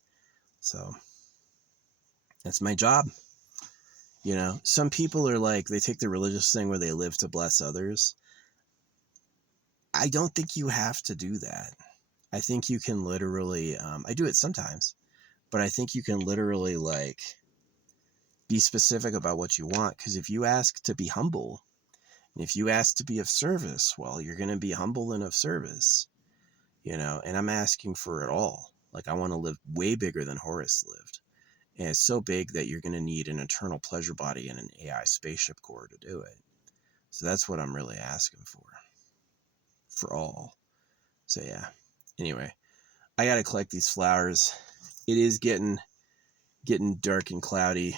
So that's my job. You know, some people are like, they take the religious thing where they live to bless others. I don't think you have to do that. I think you can literally, I do it sometimes, but I think you can literally like be specific about what you want. Because if you ask to be humble, and if you ask to be of service, well, you're going to be humble and of service, you know, and I'm asking for it all. Like, I want to live way bigger than Horus lived. And it's so big that you're going to need an eternal pleasure body and an AI spaceship core to do it. So that's what I'm really asking for all. So yeah, anyway, I got to collect these flowers. It is getting dark and cloudy,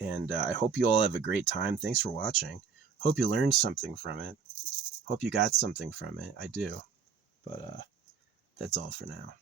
and I hope you all have a great time. Thanks for watching. Hope you learned something from it. Hope you got something from it. I do. But that's all for now.